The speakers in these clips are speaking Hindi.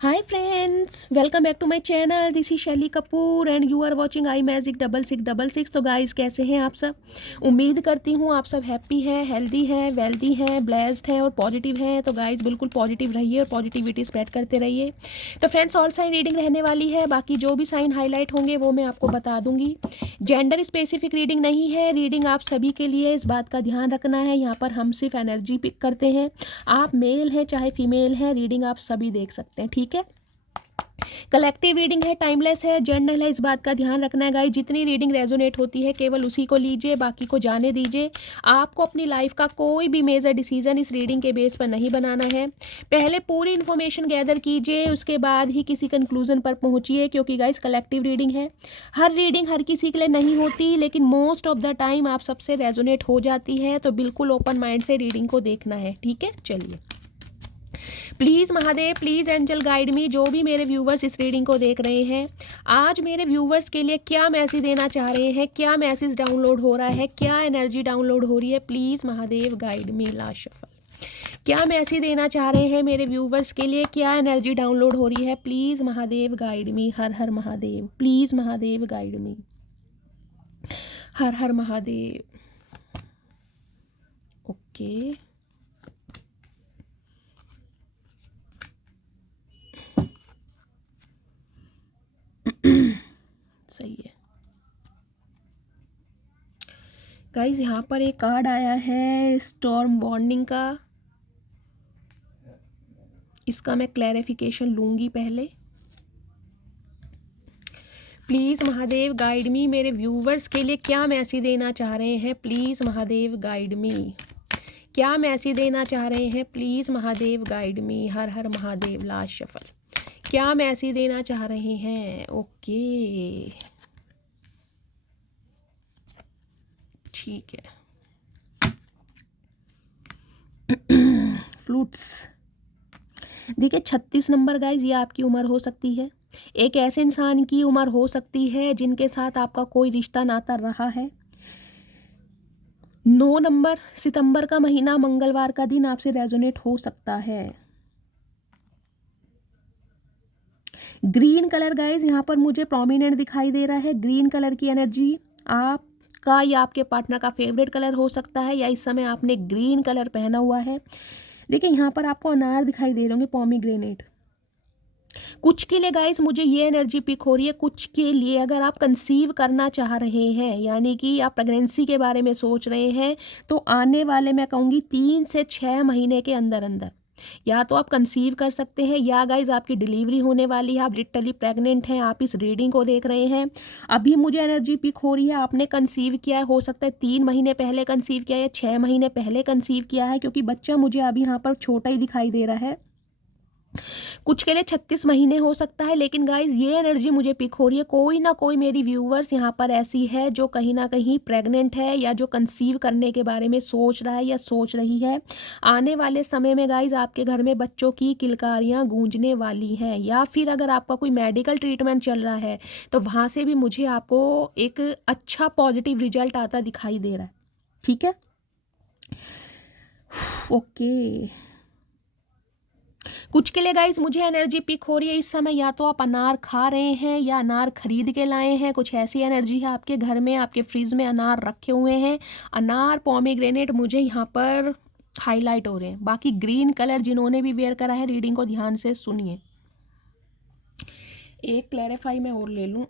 Hi friends, welcome back to my channel. This is Shaily Kapoor and you are watching I magic 6666। तो गाइस कैसे हैं आप सब। उम्मीद करती हूँ आप सब हैप्पी हैं, हेल्दी हैं, वेल्दी हैं, ब्लेस्ड हैं और पॉजिटिव हैं। तो गाइस बिल्कुल पॉजिटिव रहिए और पॉजिटिविटी स्प्रेड करते रहिए। तो फ्रेंड्स ऑल साइन रीडिंग रहने वाली है, बाकी जो भी साइन हाईलाइट होंगे वो मैं आपको बता दूंगी। जेंडर स्पेसिफिक रीडिंग नहीं है, रीडिंग आप सभी के लिए, इस बात का ध्यान रखना है। यहाँ पर हम सिर्फ एनर्जी पिक करते हैं। आप मेल हैं चाहे फीमेल हैं, रीडिंग आप सभी देख सकते हैं, ठीक है। कलेक्टिव रीडिंग है, टाइमलेस है, जर्नल है, इस बात का ध्यान रखना है गाइस। जितनी रीडिंग रेजोनेट होती है केवल उसी को लीजिए, बाकी को जाने दीजिए। आपको अपनी लाइफ का कोई भी मेजर डिसीजन इस रीडिंग के बेस पर नहीं बनाना है। पहले पूरी इन्फॉर्मेशन गैदर कीजिए, उसके बाद ही किसी कंक्लूजन पर पहुंचिए, क्योंकि गाइस कलेक्टिव रीडिंग है। हर रीडिंग हर किसी के लिए नहीं होती, लेकिन मोस्ट ऑफ द टाइम आप सबसे रेजोनेट हो जाती है। तो बिल्कुल ओपन माइंड से रीडिंग को देखना है, ठीक है। चलिए, please Mahadev, please angel guide me. जो भी मेरे व्यूवर्स इस रीडिंग को देख रहे हैं, आज मेरे व्यूवर्स के लिए क्या मैसेज देना चाह रहे हैं, क्या मैसेज डाउनलोड हो रहा है, क्या एनर्जी डाउनलोड हो रही है, please Mahadev guide me. Last shuffle. क्या मैसेज देना चाह रहे हैं मेरे व्यूवर्स के लिए, क्या एनर्जी डाउनलोड हो रही है, please Mahadev guide me. Har Har Mahadev, please Mahadev guide me. Har Har Mahadev. Okay, सही है गाइज। यहाँ पर एक कार्ड आया है स्टॉर्म वार्निंग का, इसका मैं क्लैरिफिकेशन लूँगी पहले। प्लीज़ महादेव गाइड मी, मेरे व्यूवर्स के लिए क्या मैसेज देना चाह रहे हैं, प्लीज़ महादेव गाइड मी। क्या मैसेज देना चाह रहे हैं, please Mahadev guide me. Har Har Mahadev. Last shuffle. क्या मैसेज देना चाह रहे हैं। ओके, ठीक है। फ्लूट्स देखिए, 36 नंबर गाइज, ये आपकी उम्र हो सकती है। एक ऐसे इंसान की उम्र हो सकती है जिनके साथ आपका कोई रिश्ता नाता रहा है। 9 नंबर, सितंबर का महीना, मंगलवार का दिन आपसे रेजोनेट हो सकता है। ग्रीन कलर गाइज यहाँ पर मुझे प्रोमिनेंट दिखाई दे रहा है। ग्रीन कलर की एनर्जी आपका या आपके पार्टनर का फेवरेट कलर हो सकता है, या इस समय आपने ग्रीन कलर पहना हुआ है। देखिए, यहाँ पर आपको अनार दिखाई दे रहे होंगे, पॉमीग्रेनेट। कुछ के लिए गाइस मुझे ये एनर्जी पिक हो रही है, कुछ के लिए अगर आप कंसीव करना चाह रहे हैं, यानी कि आप प्रेगनेंसी के बारे में सोच रहे हैं, तो आने वाले मैं कहूँगी 3 से 6 महीने के अंदर अंदर या तो आप कंसीव कर सकते हैं, या गाइज आपकी डिलीवरी होने वाली है, आप लिटरली प्रेग्नेंट हैं, आप इस रीडिंग को देख रहे हैं। अभी मुझे एनर्जी पिक हो रही है, आपने कंसीव किया है, हो सकता है 3 महीने पहले कंसीव किया है या 6 महीने पहले कंसीव किया है, क्योंकि बच्चा मुझे अभी यहाँ पर छोटा ही दिखाई दे रहा है। कुछ के लिए 36 महीने हो सकता है, लेकिन गाइज ये एनर्जी मुझे पिक हो रही है, कोई ना कोई मेरी व्यूवर्स यहाँ पर ऐसी है जो कहीं ना कहीं प्रेग्नेंट है, या जो कंसीव करने के बारे में सोच रहा है या सोच रही है। आने वाले समय में गाइज आपके घर में बच्चों की किलकारियाँ गूंजने वाली हैं, या फिर अगर आपका कोई मेडिकल ट्रीटमेंट चल रहा है तो वहाँ से भी मुझे आपको एक अच्छा पॉजिटिव रिजल्ट आता दिखाई दे रहा है, ठीक है। ओके, कुछ के लिए गाइस मुझे एनर्जी पिक हो रही है इस समय, या तो आप अनार खा रहे हैं या अनार खरीद के लाए हैं। कुछ ऐसी एनर्जी है आपके घर में, आपके फ्रिज में अनार रखे हुए हैं। अनार, पॉमीग्रेनेट मुझे यहाँ पर हाईलाइट हो रहे हैं। बाकी ग्रीन कलर जिन्होंने भी वेयर करा है, रीडिंग को ध्यान से सुनिए। एक क्लैरिफाई मैं और ले लूँ।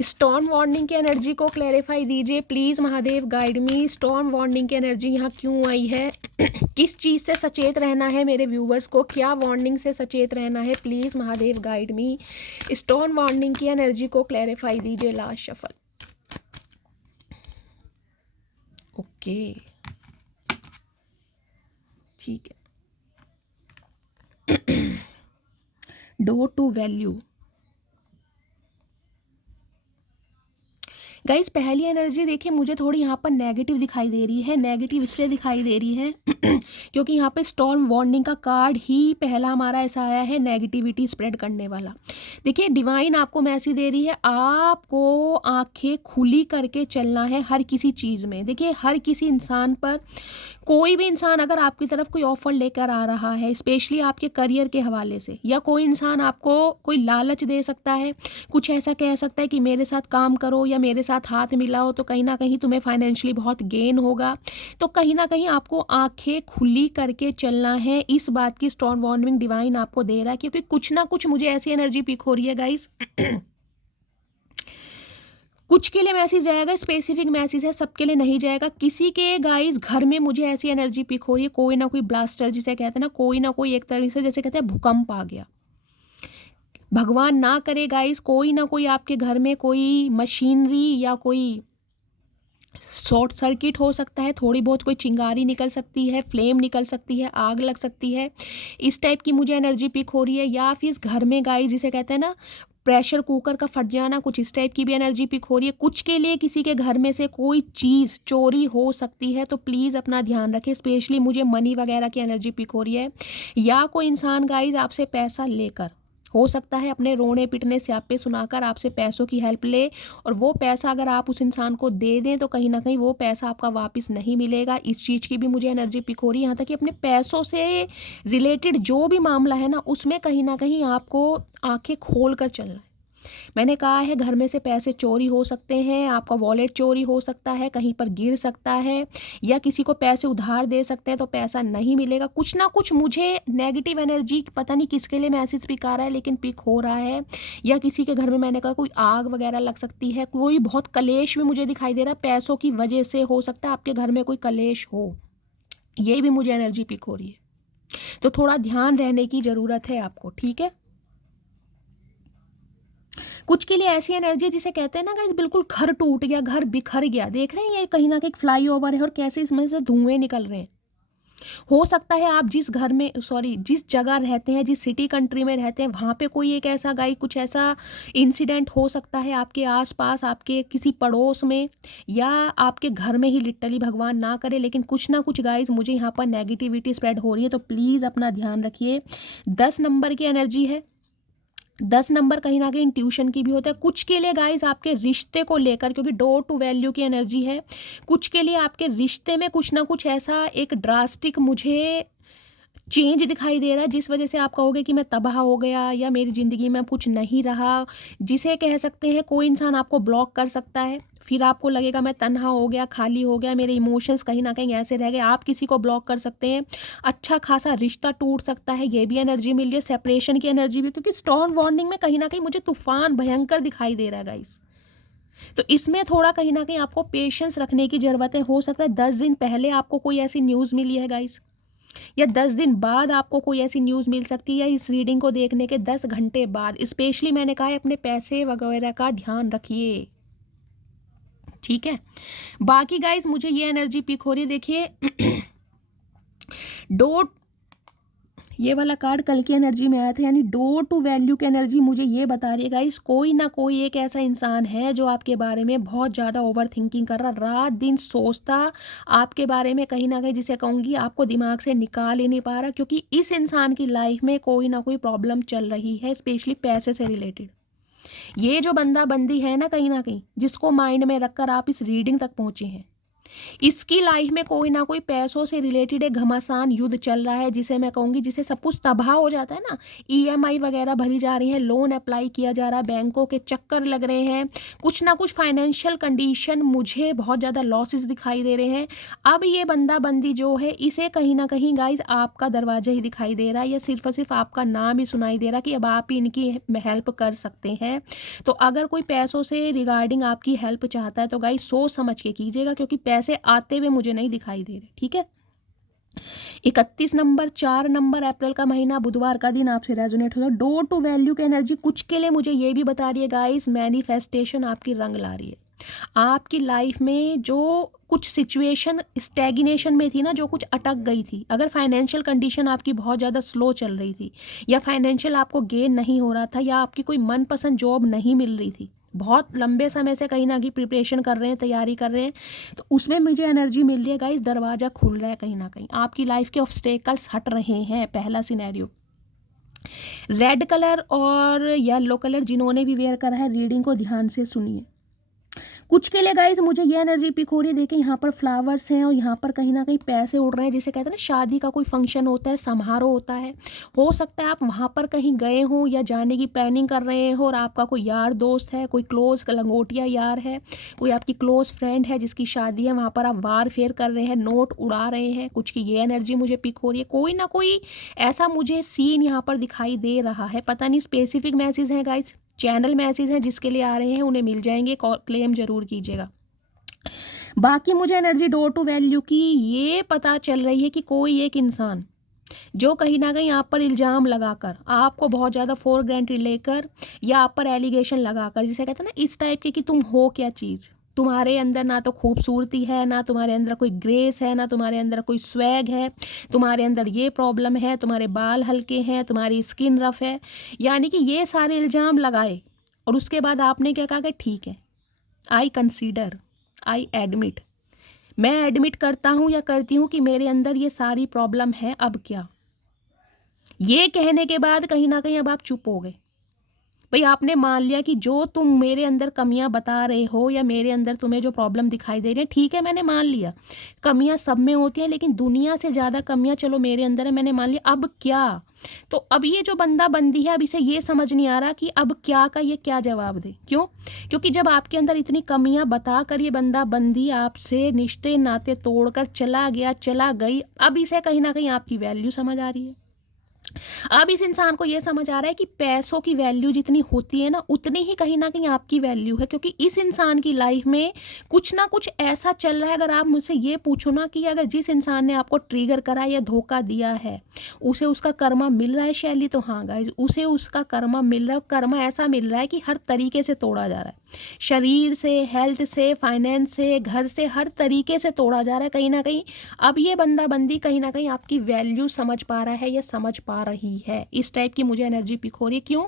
स्टॉर्म वार्निंग की एनर्जी को क्लैरिफाई दीजिए please Mahadev guide me. Storm warning की एनर्जी यहाँ क्यों आई है, किस चीज़ से सचेत रहना है मेरे व्यूवर्स को, क्या वार्निंग से सचेत रहना है, please Mahadev guide me. Storm warning की एनर्जी को क्लैरिफाई दीजिए। Last shuffle. ओके, ठीक है। डोर टू वैल्यू गाइस पहली एनर्जी देखिए मुझे थोड़ी यहाँ पर नेगेटिव दिखाई दे रही है। नेगेटिव इसलिए दिखाई दे रही है क्योंकि यहाँ पे स्टॉर्म वार्निंग का कार्ड ही पहला हमारा ऐसा आया है, नेगेटिविटी स्प्रेड करने वाला। देखिए डिवाइन आपको मैसेज दे रही है, आपको आंखें खुली करके चलना है हर किसी चीज़ में। देखिए हर किसी इंसान पर, कोई भी इंसान अगर आपकी तरफ कोई ऑफर लेकर आ रहा है, स्पेशली आपके करियर के हवाले से, या कोई इंसान आपको कोई लालच दे सकता है, कुछ ऐसा कह सकता है कि मेरे साथ काम करो या मेरे साथ हाथ मिलाओ तो कहीं ना कहीं तुम्हें फाइनेंशियली बहुत गेन होगा, तो कहीं ना कहीं आपको आंखें खुली करके चलना है। इस बात की स्टॉर्म वार्निंग डिवाइन आपको दे रहा है, क्योंकि कुछ ना कुछ मुझे ऐसी एनर्जी पिक हो रही है गाइस कुछ के लिए मैसेज जाएगा, स्पेसिफिक मैसेज है, सबके लिए नहीं जाएगा। किसी के गाइस घर में मुझे ऐसी एनर्जी पिक हो रही है, कोई ना कोई ब्लास्टर जिसे कहते हैं ना, कोई ना कोई एक तरह से जैसे कहते हैं भूकंप आ गया। भगवान ना करे गाइस, कोई ना कोई आपके घर में कोई मशीनरी या कोई शॉर्ट सर्किट हो सकता है, थोड़ी बहुत कोई चिंगारी निकल सकती है, फ्लेम निकल सकती है, आग लग सकती है, इस टाइप की मुझे एनर्जी पिक हो रही है। या फिर घर में गाइस जिसे कहते हैं ना प्रेशर कुकर का फट जाना, कुछ इस टाइप की भी एनर्जी पिक हो रही है। कुछ के लिए किसी के घर में से कोई चीज़ चोरी हो सकती है, तो प्लीज़ अपना ध्यान रखें। स्पेशली मुझे मनी वगैरह की एनर्जी पिक हो रही है, या कोई इंसान गाइस आपसे पैसा लेकर, हो सकता है अपने रोने पिटने स्यापे सुनाकर आपसे पैसों की हेल्प ले, और वो पैसा अगर आप उस इंसान को दे दें तो कहीं ना कहीं वो पैसा आपका वापस नहीं मिलेगा। इस चीज़ की भी मुझे एनर्जी पिक हो रही है। यहाँ तक कि अपने पैसों से रिलेटेड जो भी मामला है ना, उसमें कहीं ना कहीं आपको आंखें खोल कर चलना है। मैंने कहा है घर में से पैसे चोरी हो सकते हैं, आपका वॉलेट चोरी हो सकता है, कहीं पर गिर सकता है, या किसी को पैसे उधार दे सकते हैं तो पैसा नहीं मिलेगा। कुछ ना कुछ मुझे नेगेटिव एनर्जी, पता नहीं किसके लिए मैसेज पिक आ रहा है लेकिन पिक हो रहा है। या किसी के घर में मैंने कहा कोई आग वगैरह लग सकती है, कोई बहुत कलेश भी मुझे दिखाई दे रहा है, पैसों की वजह से हो सकता है आपके घर में कोई कलेश हो, ये भी मुझे एनर्जी पिक हो रही है। तो थोड़ा ध्यान रहने की ज़रूरत है आपको, ठीक है। कुछ के लिए ऐसी एनर्जी जिसे कहते हैं ना गाइस बिल्कुल घर टूट गया, घर बिखर गया। देख रहे हैं ये कहीं ना कहीं फ्लाई ओवर है और कैसे इसमें से धुएं निकल रहे हैं। हो सकता है आप जिस घर में जिस जगह रहते हैं, जिस सिटी कंट्री में रहते हैं, वहाँ पे कोई एक ऐसा कुछ ऐसा इंसिडेंट हो सकता है आपके आसपास, आपके किसी पड़ोस में, या आपके घर में ही लिटरली, भगवान ना करे। लेकिन कुछ ना कुछ गाइस मुझे यहाँ पर नेगेटिविटी स्प्रेड हो रही है, तो प्लीज़ अपना ध्यान रखिए। 10 नंबर की एनर्जी है। 10 नंबर कहीं ना कहीं ट्यूशन की भी होता है। कुछ के लिए गाइस आपके रिश्ते को लेकर, क्योंकि डोर टू वैल्यू की एनर्जी है, कुछ के लिए आपके रिश्ते में कुछ ना कुछ ऐसा एक ड्रास्टिक मुझे चेंज दिखाई दे रहा है, जिस वजह से आप कहोगे कि मैं तबाह हो गया या मेरी ज़िंदगी में अब कुछ नहीं रहा। जिसे कह सकते हैं कोई इंसान आपको ब्लॉक कर सकता है, फिर आपको लगेगा मैं तन्हा हो गया, खाली हो गया, मेरे इमोशंस कहीं ना कहीं ऐसे रह गए। आप किसी को ब्लॉक कर सकते हैं, अच्छा खासा रिश्ता टूट सकता है, ये भी एनर्जी मिल रही है। सेपरेशन की एनर्जी भी, क्योंकि स्टॉर्म वार्निंग में कहीं ना कहीं मुझे तूफान भयंकर दिखाई दे रहा है गाइस। तो इसमें थोड़ा कहीं ना कहीं आपको पेशेंस रखने की ज़रूरत है। हो सकता है 10 दिन पहले आपको कोई ऐसी न्यूज़ मिली है गाइस, या 10 दिन बाद आपको कोई ऐसी न्यूज़ मिल सकती है, या इस रीडिंग को देखने के 10 घंटे बाद। स्पेशली मैंने कहा है अपने पैसे वगैरह का ध्यान रखिए, ठीक है। बाकी गाइज मुझे ये एनर्जी पिक हो रही है, देखिए डोर, ये वाला कार्ड कल की एनर्जी में आया था, यानी डोर टू वैल्यू की एनर्जी मुझे ये बता रही है गाइस, कोई ना कोई एक ऐसा इंसान है जो आपके बारे में बहुत ज़्यादा ओवर थिंकिंग कर रहा, रात दिन सोचता आपके बारे में, कहीं ना कहीं जिसे कहूँगी आपको दिमाग से निकाल ही नहीं पा रहा, क्योंकि इस इंसान की लाइफ में कोई ना कोई प्रॉब्लम चल रही है, स्पेशली पैसे से रिलेटेड। ये जो बंदा बंदी है ना कहीं जिसको माइंड में रखकर आप इस रीडिंग तक पहुँचे हैं, इसकी लाइफ में कोई ना कोई पैसों से रिलेटेड एक घमासान युद्ध चल रहा है, जिसे मैं कहूँगी जिसे सब कुछ तबाह हो जाता है ना। ईएमआई वगैरह भरी जा रही है, लोन अप्लाई किया जा रहा है, बैंकों के चक्कर लग रहे हैं, कुछ ना कुछ फाइनेंशियल कंडीशन, मुझे बहुत ज़्यादा लॉसेस दिखाई दे रहे हैं। अब ये बंदा बंदी जो है, इसे कहीं ना कहीं गाइज आपका दरवाजा ही दिखाई दे रहा है, या सिर्फ और सिर्फ आपका नाम ही सुनाई दे रहा है कि अब आप ही इनकी हेल्प कर सकते हैं। तो अगर कोई पैसों से रिगार्डिंग आपकी हेल्प चाहता है तो गाइज सोच समझ के कीजिएगा, क्योंकि पैसे आते हुए मुझे नहीं दिखाई दे रहे, ठीक है। 31 नंबर, 4 नंबर, अप्रैल का महीना, बुधवार का दिन आपसे रेजोनेट होगा। डोर टू वैल्यू की एनर्जी कुछ के लिए मुझे ये भी बता रही है गाइस, मैनिफेस्टेशन आपकी रंग ला रही है। आपकी लाइफ में जो कुछ सिचुएशन स्टैग्नेशन में थी ना, जो कुछ अटक गई थी, अगर फाइनेंशियल कंडीशन आपकी बहुत ज़्यादा स्लो चल रही थी, या फाइनेंशियल आपको गेन नहीं हो रहा था, या आपकी कोई मनपसंद जॉब नहीं मिल रही थी, बहुत लंबे समय से कहीं ना कहीं प्रिपरेशन कर रहे हैं, तैयारी कर रहे हैं, तो उसमें मुझे एनर्जी मिल रही है गाइस, दरवाज़ा खुल रहा है, कहीं ना कहीं आपकी लाइफ के ऑब्स्टेकल्स हट रहे हैं। पहला सिनेरियो। रेड कलर और येलो कलर जिन्होंने भी वेयर करा है, रीडिंग को ध्यान से सुनिए। कुछ के लिए गाइज मुझे ये एनर्जी पिक हो रही है, देखिए यहाँ पर फ्लावर्स हैं और यहाँ पर कहीं ना कहीं पैसे उड़ रहे हैं, जिसे कहते हैं ना शादी का कोई फंक्शन होता है, समारोह होता है। हो सकता है आप वहाँ पर कहीं गए हो या जाने की प्लानिंग कर रहे हो और आपका कोई यार दोस्त है, कोई क्लोज लंगोटिया यार है, कोई आपकी क्लोज फ्रेंड है जिसकी शादी है, वहाँ पर आप वार फेयर कर रहे हैं, नोट उड़ा रहे हैं। कुछ की ये एनर्जी मुझे पिक हो रही है। कोई ना कोई ऐसा मुझे सीन यहाँ पर दिखाई दे रहा है, पता नहीं स्पेसिफिक मैसेज है गाइज, चैनल मैसेज हैं जिसके लिए आ रहे हैं उन्हें मिल जाएंगे, क्लेम जरूर कीजिएगा। बाकी मुझे एनर्जी डोर टू वैल्यू की ये पता चल रही है कि कोई एक इंसान जो कहीं ना कहीं आप पर इल्ज़ाम लगाकर, आपको बहुत ज़्यादा फॉर ग्रांटेड लेकर या आप पर एलिगेशन लगाकर, जिसे कहते हैं ना इस टाइप के कि तुम हो क्या चीज़, तुम्हारे अंदर ना तो खूबसूरती है, ना तुम्हारे अंदर कोई ग्रेस है, ना तुम्हारे अंदर कोई स्वैग है, तुम्हारे अंदर ये प्रॉब्लम है, तुम्हारे बाल हल्के हैं, तुम्हारी स्किन रफ है, यानी कि ये सारे इल्ज़ाम लगाए और उसके बाद आपने क्या कहा कि ठीक है, आई कंसीडर, आई एडमिट, मैं एडमिट करता हूँ या करती हूँ कि मेरे अंदर ये सारी प्रॉब्लम है, अब क्या। ये कहने के बाद कहीं ना कहीं अब आप चुप हो गए। भाई आपने मान लिया कि जो तुम मेरे अंदर कमियां बता रहे हो या मेरे अंदर तुम्हें जो प्रॉब्लम दिखाई दे रही है, ठीक है मैंने मान लिया, कमियां सब में होती हैं, लेकिन दुनिया से ज़्यादा कमियां चलो मेरे अंदर है, मैंने मान लिया, अब क्या। तो अब ये जो बंदा बंदी है, अब इसे ये समझ नहीं आ रहा कि अब क्या का ये क्या जवाब दे। क्यों? क्योंकि जब आपके अंदर इतनी कमियां बता कर ये बंदा बंदी आपसे रिश्ते नाते तोड़कर चला गया, चला गई, अब इसे कहीं ना कहीं आपकी वैल्यू समझ आ रही है। अब इस इंसान को यह समझ आ रहा है कि पैसों की वैल्यू जितनी होती है ना, उतनी ही कहीं ना कहीं आपकी वैल्यू है, क्योंकि इस इंसान की लाइफ में कुछ ना कुछ ऐसा चल रहा है। अगर आप मुझसे ये पूछो ना कि अगर जिस इंसान ने आपको ट्रिगर करा या धोखा दिया है उसे उसका कर्मा मिल रहा है शैली, तो हाँ गाइज उसे उसका कर्मा मिल रहा है। कर्मा ऐसा मिल रहा है कि हर तरीके से तोड़ा जा रहा है, शरीर से, हेल्थ से, फाइनेंस से, घर से, हर तरीके से तोड़ा जा रहा है कहीं ना कहीं। अब ये बंदा बंदी कहीं ना कहीं आपकी वैल्यू समझ पा रहा है या समझ पा रही है। इस टाइप की मुझे एनर्जी पिक हो रही है। क्यों?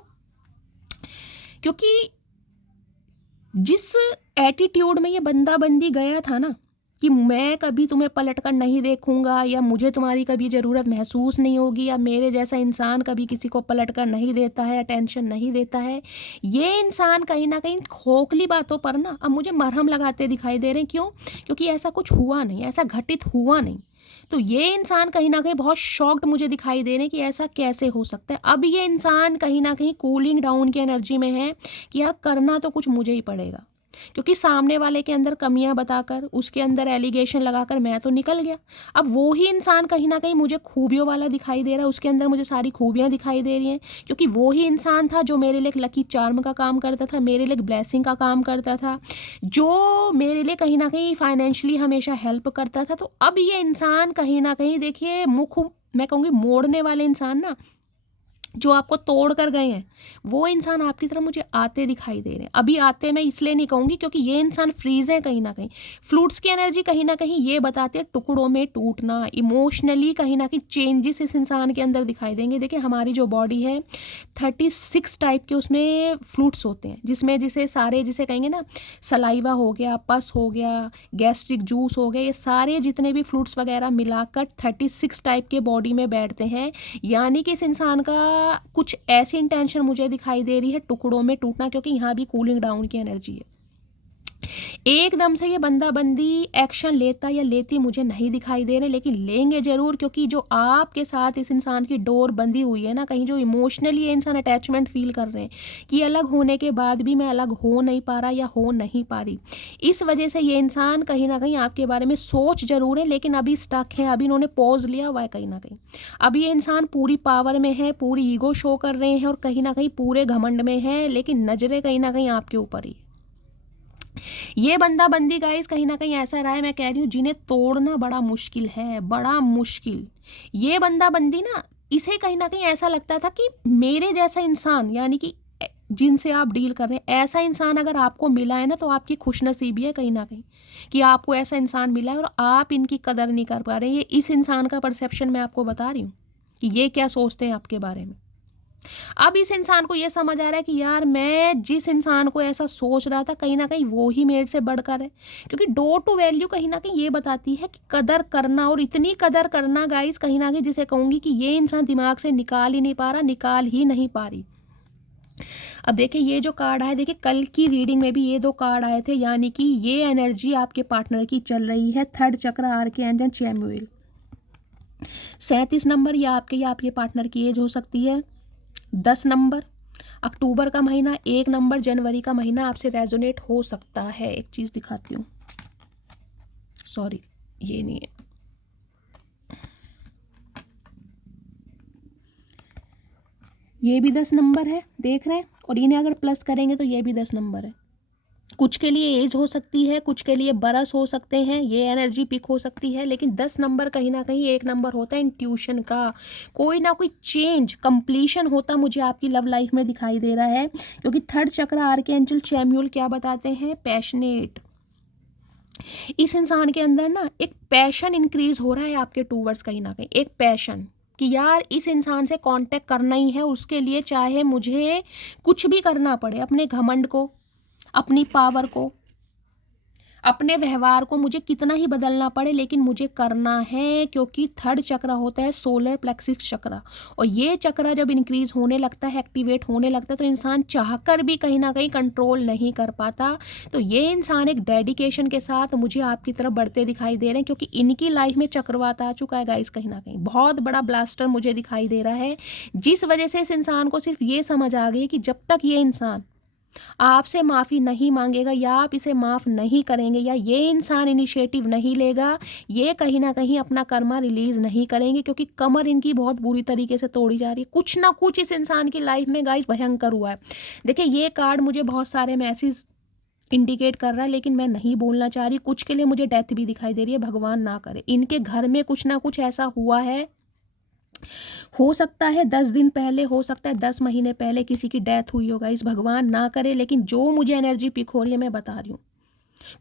क्योंकि जिस एटीट्यूड में ये बंदा बंदी गया था ना कि मैं कभी तुम्हें पलट कर नहीं देखूंगा या मुझे तुम्हारी कभी ज़रूरत महसूस नहीं होगी या मेरे जैसा इंसान कभी किसी को पलट कर नहीं देता है, अटेंशन नहीं देता है, ये इंसान कहीं ना कहीं खोखली बातों पर ना अब मुझे मरहम लगाते दिखाई दे रहे हैं। क्यों? क्योंकि ऐसा कुछ हुआ नहीं, ऐसा घटित हुआ नहीं। तो ये इंसान कहीं ना कहीं बहुत शॉक्ड मुझे दिखाई दे रहे हैं कि ऐसा कैसे हो सकता है। अब ये इंसान कहीं ना कहीं कूलिंग डाउन की एनर्जी में है कि यार करना तो कुछ मुझे ही पड़ेगा, क्योंकि सामने वाले के अंदर कमियां बताकर, उसके अंदर एलिगेशन लगाकर मैं तो निकल गया। अब वो ही इंसान कहीं ना कहीं मुझे खूबियों वाला दिखाई दे रहा है, उसके अंदर मुझे सारी खूबियां दिखाई दे रही हैं, क्योंकि वो ही इंसान था जो मेरे लिए एक लकी चार्म का काम करता था, मेरे लिए एक ब्लेसिंग का काम करता था, जो मेरे लिए कहीं ना कहीं फाइनेंशियली हमेशा हेल्प करता था। तो अब ये इंसान कहीं ना कहीं देखिए मुख, मैं कहूँगी मोड़ने वाले इंसान ना, जो आपको तोड़ कर गए हैं, वो इंसान आपकी तरफ मुझे आते दिखाई दे रहे हैं। अभी आते मैं इसलिए नहीं कहूँगी क्योंकि ये इंसान फ्रीज है कहीं ना कहीं। फ्लूट्स की एनर्जी कहीं ना कहीं ये बताते हैं टुकड़ों में टूटना, इमोशनली कहीं ना कहीं चेंजेस इस इंसान के अंदर दिखाई देंगे। देखिए हमारी जो बॉडी है 36 टाइप के उसमें फ्लूट्स होते हैं, जिसमें जिसे सारे जिसे कहेंगे ना सलाइवा हो गया, पस हो गया, गैस्ट्रिक जूस हो गया, ये सारे जितने भी फ्लूट्स वगैरह मिलाकर 36 टाइप के बॉडी में बैठते हैं। यानी कि इस इंसान का कुछ ऐसी इंटेंशन मुझे दिखाई दे रही है टुकड़ों में टूटना, क्योंकि यहाँ भी कूलिंग डाउन की एनर्जी है। एकदम से ये बंदा बंदी एक्शन लेता या लेती मुझे नहीं दिखाई दे रहे, लेकिन लेंगे जरूर, क्योंकि जो आपके साथ इस इंसान की डोर बंधी हुई है ना, कहीं जो इमोशनली ये इंसान अटैचमेंट फील कर रहे हैं कि अलग होने के बाद भी मैं अलग हो नहीं पा रहा या हो नहीं पा रही, इस वजह से ये इंसान कहीं ना कहीं आपके बारे में सोच जरूर है, लेकिन अभी स्टक है, अभी इन्होंने पॉज लिया हुआ है कहीं ना कहीं। अभी ये इंसान पूरी पावर में है, पूरी ईगो शो कर रहे हैं और कहीं ना कहीं पूरे घमंड में है, लेकिन नजरें कहीं ना कहीं आपके ऊपर ही। ये बंदा बंदी गाइस कहीं ना कहीं ऐसा रहा है, मैं कह रही हूँ, जिन्हें तोड़ना बड़ा मुश्किल है, बड़ा मुश्किल। ये बंदा बंदी ना, इसे कहीं ना कहीं ऐसा लगता था कि मेरे जैसा इंसान, यानी कि जिनसे आप डील कर रहे हैं, ऐसा इंसान अगर आपको मिला है ना तो आपकी खुशनसीबी है कहीं ना कहीं कि आपको ऐसा इंसान मिला है और आप इनकी कदर नहीं कर पा रहे। ये इस इंसान का परसेप्शन मैं आपको बता रही हूँ कि ये क्या सोचते हैं आपके बारे में। अब इस इंसान को ये समझ आ रहा है कि यार मैं जिस इंसान को ऐसा सोच रहा था कहीं ना कहीं वो ही मेरे से बढ़कर है, क्योंकि डोर टू वैल्यू कहीं ना कहीं ये बताती है कि कदर करना, और इतनी कदर करना गाइस कहीं ना कहीं जिसे कहूंगी कि ये इंसान दिमाग से निकाल ही नहीं पा रहा, निकाल ही नहीं पा रही। अब देखिए ये जो कार्ड है, देखिए कल की रीडिंग में भी ये दो कार्ड आए थे, यानी कि ये एनर्जी आपके पार्टनर की चल रही है। थर्ड चक्र, आर्कएंजल चैमुएल। 37 नंबर या आपके पार्टनर की एज हो सकती है। 10 नंबर अक्टूबर का महीना, 1 नंबर जनवरी का महीना आपसे रेजोनेट हो सकता है। एक चीज़ दिखाती हूँ, सॉरी ये नहीं है, ये भी 10 नंबर है, देख रहे हैं, और इन्हें अगर प्लस करेंगे तो ये भी 10 नंबर है। कुछ के लिए एज हो सकती है, कुछ के लिए बरस हो सकते हैं, ये एनर्जी पिक हो सकती है, लेकिन 10 नंबर कहीं ना कहीं 1 नंबर होता है इंट्यूशन का। कोई ना कोई चेंज, कंप्लीशन होता मुझे आपकी लव लाइफ में दिखाई दे रहा है, क्योंकि थर्ड चक्र आर्कएंजल चैमुएल क्या बताते हैं, पैशनेट। इस इंसान के अंदर ना एक पैशन इंक्रीज हो रहा है आपके टूवर्ड्स, कहीं ना कहीं एक पैशन कि यार इस इंसान से कांटेक्ट करना ही है, उसके लिए चाहे मुझे कुछ भी करना पड़े, अपने घमंड को, अपनी पावर को, अपने व्यवहार को मुझे कितना ही बदलना पड़े, लेकिन मुझे करना है, क्योंकि थर्ड चक्र होता है सोलर प्लेक्सिस चक्र, और ये चक्र जब इंक्रीज होने लगता है, एक्टिवेट होने लगता है, तो इंसान चाहकर भी कहीं ना कहीं कंट्रोल नहीं कर पाता। तो ये इंसान एक डेडिकेशन के साथ मुझे आपकी तरफ बढ़ते दिखाई दे रहे हैं, क्योंकि इनकी लाइफ में चक्रवात आ चुका है गाइस, कहीं ना कहीं बहुत बड़ा ब्लास्टर मुझे दिखाई दे रहा है, जिस वजह से इस इंसान को सिर्फ ये समझ आ गई कि जब तक ये इंसान आपसे माफ़ी नहीं मांगेगा, या आप इसे माफ़ नहीं करेंगे, या ये इंसान इनिशिएटिव नहीं लेगा, ये कहीं ना कहीं अपना कर्मा रिलीज नहीं करेंगे, क्योंकि कमर इनकी बहुत बुरी तरीके से तोड़ी जा रही है। कुछ ना कुछ इस इंसान की लाइफ में गाइस भयंकर हुआ है। देखिए ये कार्ड मुझे बहुत सारे मैसेज इंडिकेट कर रहा है, लेकिन मैं नहीं बोलना चाह रही। कुछ के लिए मुझे डेथ भी दिखाई दे रही है, भगवान ना करे। इनके घर में कुछ ना कुछ ऐसा हुआ है, हो सकता है 10 दिन पहले, हो सकता है 10 महीने पहले किसी की डेथ हुई होगा, इस भगवान ना करे। लेकिन जो मुझे एनर्जी पिक हो रही है, मैं बता रही हूँ,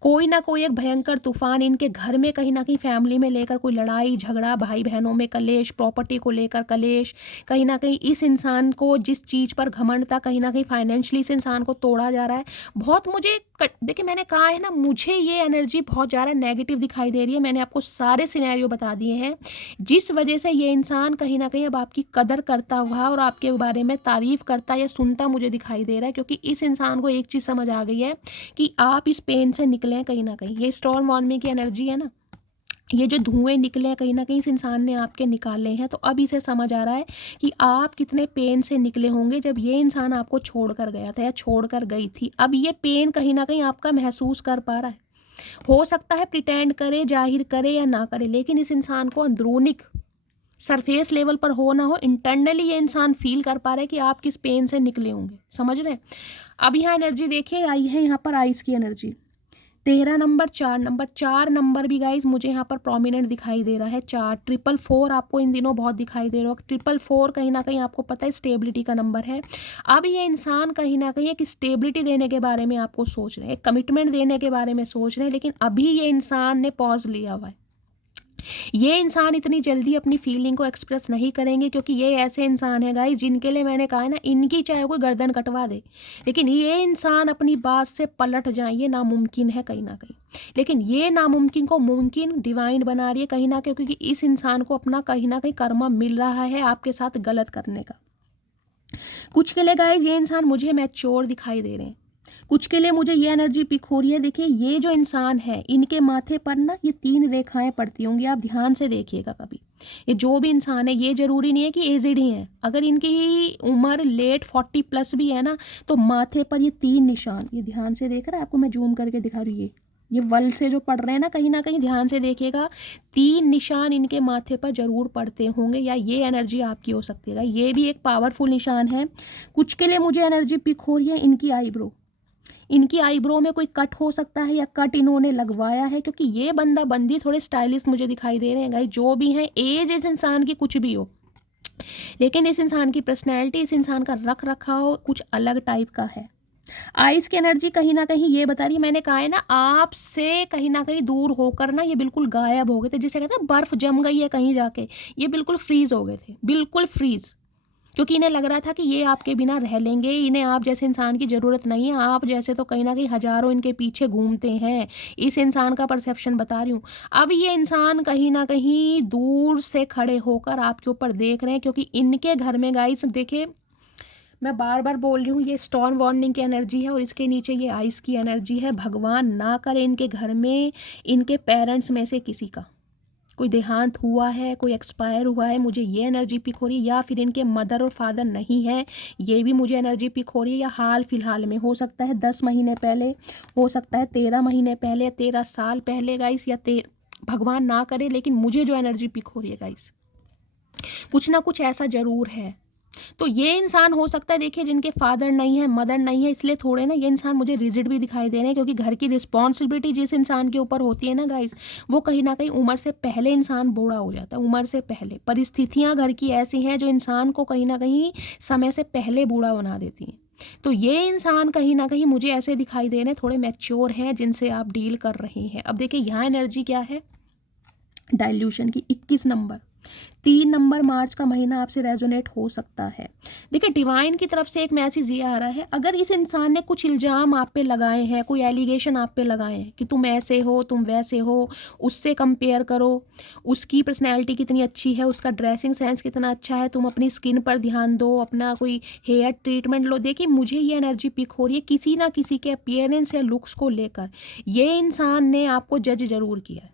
कोई ना कोई एक भयंकर तूफान इनके घर में कहीं ना कहीं फैमिली में लेकर कोई लड़ाई झगड़ा, भाई बहनों में कलेश, प्रॉपर्टी को लेकर कलेश, कहीं ना कहीं इस इंसान को जिस चीज़ पर घमंड था, कहीं ना कहीं फाइनेंशियली इस इंसान को तोड़ा जा रहा है। बहुत मुझे देखिए मैंने कहा है ना, मुझे ये एनर्जी बहुत ज़्यादा नेगेटिव दिखाई दे रही है। मैंने आपको सारे सिनेरियो बता दिए हैं, जिस वजह से ये इंसान कहीं ना कहीं अब आपकी कदर करता हुआ और आपके बारे में तारीफ करता या सुनता मुझे दिखाई दे रहा है, क्योंकि इस इंसान को एक चीज़ समझ आ गई है कि आप इस पेन से निकले हैं कहीं ना कहीं। ये स्टॉर्म वार्मिंग की एनर्जी है ना, ये जो धुएं निकले हैं कहीं ना कहीं इस इंसान ने आपके निकाले हैं, तो अब इसे समझ आ रहा है कि आप कितने पेन से निकले होंगे जब ये इंसान आपको छोड़कर गया था या छोड़कर गई थी। अब ये पेन कहीं ना कहीं आपका महसूस कर पा रहा है। हो सकता है प्रिटेंड करे, जाहिर करे या ना करे, लेकिन इस इंसान को अंदरूनिक सरफेस लेवल पर हो ना हो, इंटरनली ये इंसान फील कर पा रहा है कि आप किस पेन से निकले होंगे। समझ रहे हैं? अब यहाँ एनर्जी देखिए आई है, यहाँ पर आइस की एनर्जी 13 नंबर, 4 नंबर भी गाइज मुझे यहाँ पर प्रोमिनेंट दिखाई दे रहा है। 4, 444 आपको इन दिनों बहुत दिखाई दे रहा हो। 444 कहीं ना कहीं आपको पता है स्टेबिलिटी का नंबर है। अब ये इंसान कहीं ना कहीं एक स्टेबिलिटी देने के बारे में आपको सोच रहे हैं, एक कमिटमेंट देने के बारे में सोच रहे हैं, लेकिन अभी ये इंसान ने पॉज लिया हुआ है। ये इंसान इतनी जल्दी अपनी फीलिंग को एक्सप्रेस नहीं करेंगे, क्योंकि ये ऐसे इंसान है गाइस जिनके लिए मैंने कहा है ना, इनकी चाहे कोई गर्दन कटवा दे, लेकिन ये इंसान अपनी बात से पलट जाए, ये नामुमकिन है कहीं ना कहीं। लेकिन ये नामुमकिन को मुमकिन डिवाइन बना रही है कहीं ना कहीं, क्योंकि इस इंसान को अपना कहीं ना कहीं कर्मा मिल रहा है आपके साथ गलत करने का। कुछ के लिए गाइस ये इंसान मुझे मैच्योर दिखाई दे रहे हैं, कुछ के लिए मुझे ये एनर्जी पिक हो रही है। देखिए ये जो इंसान है, इनके माथे पर ना ये 3 रेखाएं पड़ती होंगी, आप ध्यान से देखिएगा कभी। ये जो भी इंसान है, ये जरूरी नहीं है कि एजिड ही है, अगर इनकी उम्र लेट 40 प्लस भी है ना, तो माथे पर ये 3 निशान, ये ध्यान से देख रहा है, आपको मैं जूम करके दिखा रही हूँ, ये वल से जो पड़ रहे हैं ना कहीं ध्यान से देखिएगा, 3 निशान इनके माथे पर जरूर पड़ते होंगे, या ये एनर्जी आपकी हो सकती है। ये भी एक पावरफुल निशान है। कुछ के लिए मुझे एनर्जी पिक हो रही है इनकी आईब्रो, इनकी आईब्रो में कोई कट हो सकता है, या कट इन्होंने लगवाया है, क्योंकि ये बंदा बंदी थोड़े स्टाइलिश मुझे दिखाई दे रहे हैं गाइस। जो भी हैं, एज इस इंसान की कुछ भी हो, लेकिन इस इंसान की पर्सनैलिटी, इस इंसान का रख रखाव कुछ अलग टाइप का है। आइस की एनर्जी कहीं ना कहीं ये बता रही है, मैंने कहा है ना, आपसे कहीं ना कहीं दूर होकर ना ये बिल्कुल गायब हो गए थे, जिसे कहते हैं बर्फ जम गई है कहीं जाके, ये बिल्कुल फ्रीज हो गए थे, बिल्कुल फ्रीज। क्योंकि इन्हें लग रहा था कि ये आपके बिना रह लेंगे, इन्हें आप जैसे इंसान की ज़रूरत नहीं है, आप जैसे तो कहीं ना कहीं हजारों इनके पीछे घूमते हैं। इस इंसान का परसेप्शन बता रही हूँ। अब ये इंसान कहीं ना कहीं दूर से खड़े होकर आपके ऊपर देख रहे हैं, क्योंकि इनके घर में गाइस देखिए, मैं बार बार बोल रही हूँ, ये स्टॉर्म वार्निंग की एनर्जी है और इसके नीचे ये आइस की एनर्जी है। भगवान ना करे इनके घर में इनके पेरेंट्स में से किसी का कोई देहांत हुआ है, कोई एक्सपायर हुआ है, मुझे ये एनर्जी पिक हो रही है, या फिर इनके मदर और फादर नहीं है, ये भी मुझे एनर्जी पिक हो रही है। या हाल फिलहाल में हो सकता है 10 महीने पहले, हो सकता है 13 महीने पहले, 13 साल पहले गाइस, या भगवान ना करे, लेकिन मुझे जो एनर्जी पिक हो रही है गाइस, कुछ ना कुछ ऐसा जरूर है। तो ये इंसान हो सकता है, देखिए, जिनके फादर नहीं है, मदर नहीं है, इसलिए थोड़े ना ये इंसान मुझे रिजिड भी दिखाई दे रहे हैं, क्योंकि घर की रिस्पॉन्सिबिलिटी जिस इंसान के ऊपर होती है ना गाइस, वो कहीं ना कहीं उम्र से पहले इंसान बूढ़ा हो जाता है। उम्र से पहले परिस्थितियां घर की ऐसी हैं जो इंसान को कहीं ना कहीं समय से पहले बूढ़ा बना देती हैं। तो ये इंसान कहीं ना कहीं मुझे ऐसे दिखाई दे रहे हैं, थोड़े मैच्योर हैं, जिनसे आप डील कर रहे हैं। अब देखिए यहाँ एनर्जी क्या है, डाइल्यूशन की 21 नंबर, 3 नंबर मार्च का महीना आपसे रेजोनेट हो सकता है। देखिए डिवाइन की तरफ से एक मैसेज ये आ रहा है, अगर इस इंसान ने कुछ इल्ज़ाम आप पे लगाए हैं, कोई एलिगेशन आप पे लगाए हैं कि तुम ऐसे हो, तुम वैसे हो, उससे कंपेयर करो, उसकी पर्सनैलिटी कितनी अच्छी है, उसका ड्रेसिंग सेंस कितना अच्छा है, तुम अपनी स्किन पर ध्यान दो, अपना कोई हेयर ट्रीटमेंट लो। देखिए मुझे ये एनर्जी पिक हो रही है, किसी ना किसी के अपीयरेंस या लुक्स को लेकर ये इंसान ने आपको जज जरूर किया है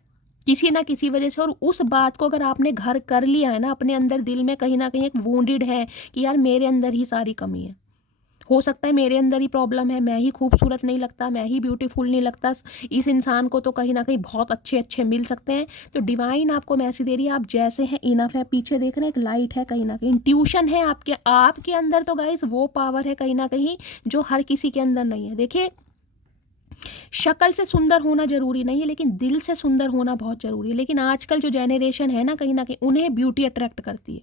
किसी ना किसी वजह से। और उस बात को अगर आपने घर कर लिया है ना, अपने अंदर दिल में कहीं ना कहीं एक वूंडेड है कि यार मेरे अंदर ही सारी कमी है, हो सकता है मेरे अंदर ही प्रॉब्लम है, मैं ही खूबसूरत नहीं लगता, मैं ही ब्यूटीफुल नहीं लगता, इस इंसान को तो कहीं ना कहीं बहुत अच्छे अच्छे मिल सकते हैं। तो डिवाइन आपको मैसेज दे रही है, आप जैसे हैं इनफ है। पीछे देख रहे हैं एक लाइट है, कहीं ना कहीं इंट्यूशन है आपके अंदर। तो गाइस वो पावर है कहीं ना कहीं जो हर किसी के अंदर नहीं है। देखिए शक्ल से सुंदर होना जरूरी नहीं है, लेकिन दिल से सुंदर होना बहुत जरूरी है। लेकिन आजकल जो जेनरेशन है ना, कहीं ना कहीं उन्हें ब्यूटी अट्रैक्ट करती है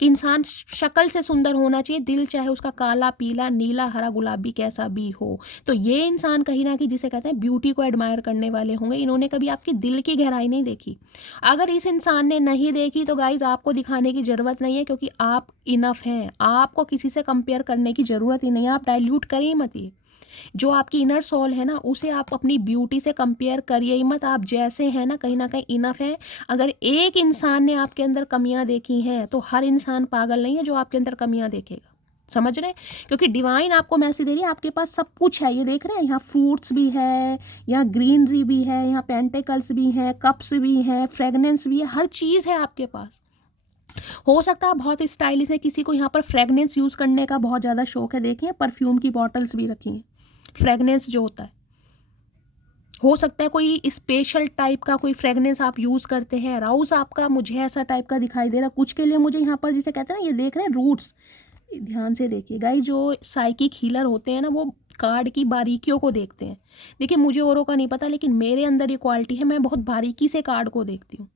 कि इंसान शक्ल से सुंदर होना चाहिए, दिल चाहे उसका काला, पीला, नीला, हरा, गुलाबी कैसा भी हो। तो ये इंसान कहीं ना कहीं जिसे कहते हैं ब्यूटी को एडमायर करने वाले होंगे। इन्होंने कभी आपकी दिल की गहराई नहीं देखी। अगर इस इंसान ने नहीं देखी तो गाइज आपको दिखाने की ज़रूरत नहीं है, क्योंकि आप इनफ हैं, आपको किसी से कंपेयर करने की ज़रूरत ही नहीं है। आप डाइल्यूट करिए मत, ये जो आपकी इनर सोल है ना, उसे आप अपनी ब्यूटी से कंपेयर करिए ही मत। आप जैसे हैं ना कहीं इनफ है। अगर एक इंसान ने आपके अंदर कमियां देखी हैं तो हर इंसान पागल नहीं है जो आपके अंदर कमियां देखेगा, समझ रहे हैं? क्योंकि डिवाइन आपको मैसेज दे रही है, आपके पास सब कुछ है। ये देख रहे हैं, यहाँ फ्रूट्स भी है, यहाँ ग्रीनरी भी है, यहाँ पेंटिकल्स भी हैं, कप्स भी हैं, फ्रेगनेंस भी है, हर चीज़ है आपके पास। हो सकता है बहुत स्टाइलिश है, किसी को यहाँ पर फ्रेगनेंस यूज़ करने का बहुत ज़्यादा शौक है। देखिए परफ्यूम की बॉटल्स भी रखी हैं, फ्रेगनेंस जो होता है। हो सकता है कोई स्पेशल टाइप का कोई फ्रेगनेंस आप यूज़ करते हैं, राउस आपका मुझे ऐसा टाइप का दिखाई दे रहा है। कुछ के लिए मुझे यहाँ पर जिसे कहते हैं ना, ये देख रहे हैं रूट्स, ध्यान से देखिए गाइस, जो साइकिक हीलर होते हैं ना, वो कार्ड की बारीकियों को देखते हैं। देखिए मुझे औरों का नहीं पता, लेकिन मेरे अंदर ये क्वालिटी है, मैं बहुत बारीकी से कार्ड को देखती हूँ,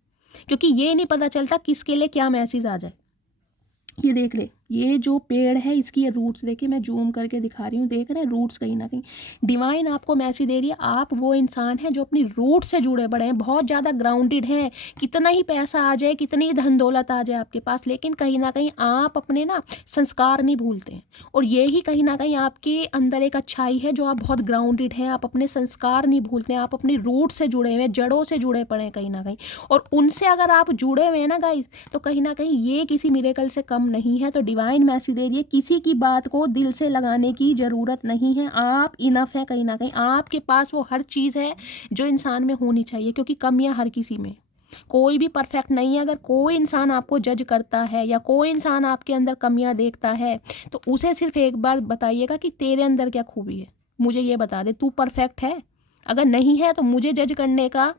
क्योंकि ये नहीं पता चलता किसके लिए क्या मैसेज आ जाए। ये देख ले, ये जो पेड़ है इसकी ये रूट्स देखिए, मैं जूम करके दिखा रही हूँ, देख रहे हैं रूट्स। कहीं ना कहीं डिवाइन आपको मैसेज दे रही है, आप वो इंसान हैं जो अपनी रूट से जुड़े बड़े हैं, बहुत ज़्यादा ग्राउंडेड हैं। कितना ही पैसा आ जाए, कितनी ही धन दौलत आ जाए आपके पास, लेकिन कहीं ना कहीं आप अपने ना संस्कार नहीं भूलते हैं। और ये ही कहीं ना कहीं आपके अंदर एक अच्छाई है, जो आप बहुत ग्राउंडेड हैं, आप अपने संस्कार नहीं भूलते हैं, आप अपनी रूट से जुड़े हुए हैं, जड़ों से जुड़े पड़े हैं कहीं ना कहीं। और उनसे अगर आप जुड़े हुए हैं ना गाइस, तो कहीं ना कहीं ये किसी मिरेकल से कम नहीं है। तो डिवाइन मैसेज दे रही है, किसी की बात को दिल से लगाने की ज़रूरत नहीं है, आप इनफ है। कहीं ना कहीं आपके पास वो हर चीज़ है जो इंसान में होनी चाहिए, क्योंकि कमियां हर किसी में, कोई भी परफेक्ट नहीं है। अगर कोई इंसान आपको जज करता है या कोई इंसान आपके अंदर कमियां देखता है, तो उसे सिर्फ एक बार बताइएगा कि तेरे अंदर क्या खूबी है, मुझे ये बता दे, तू परफेक्ट है। अगर नहीं है तो मुझे जज करने का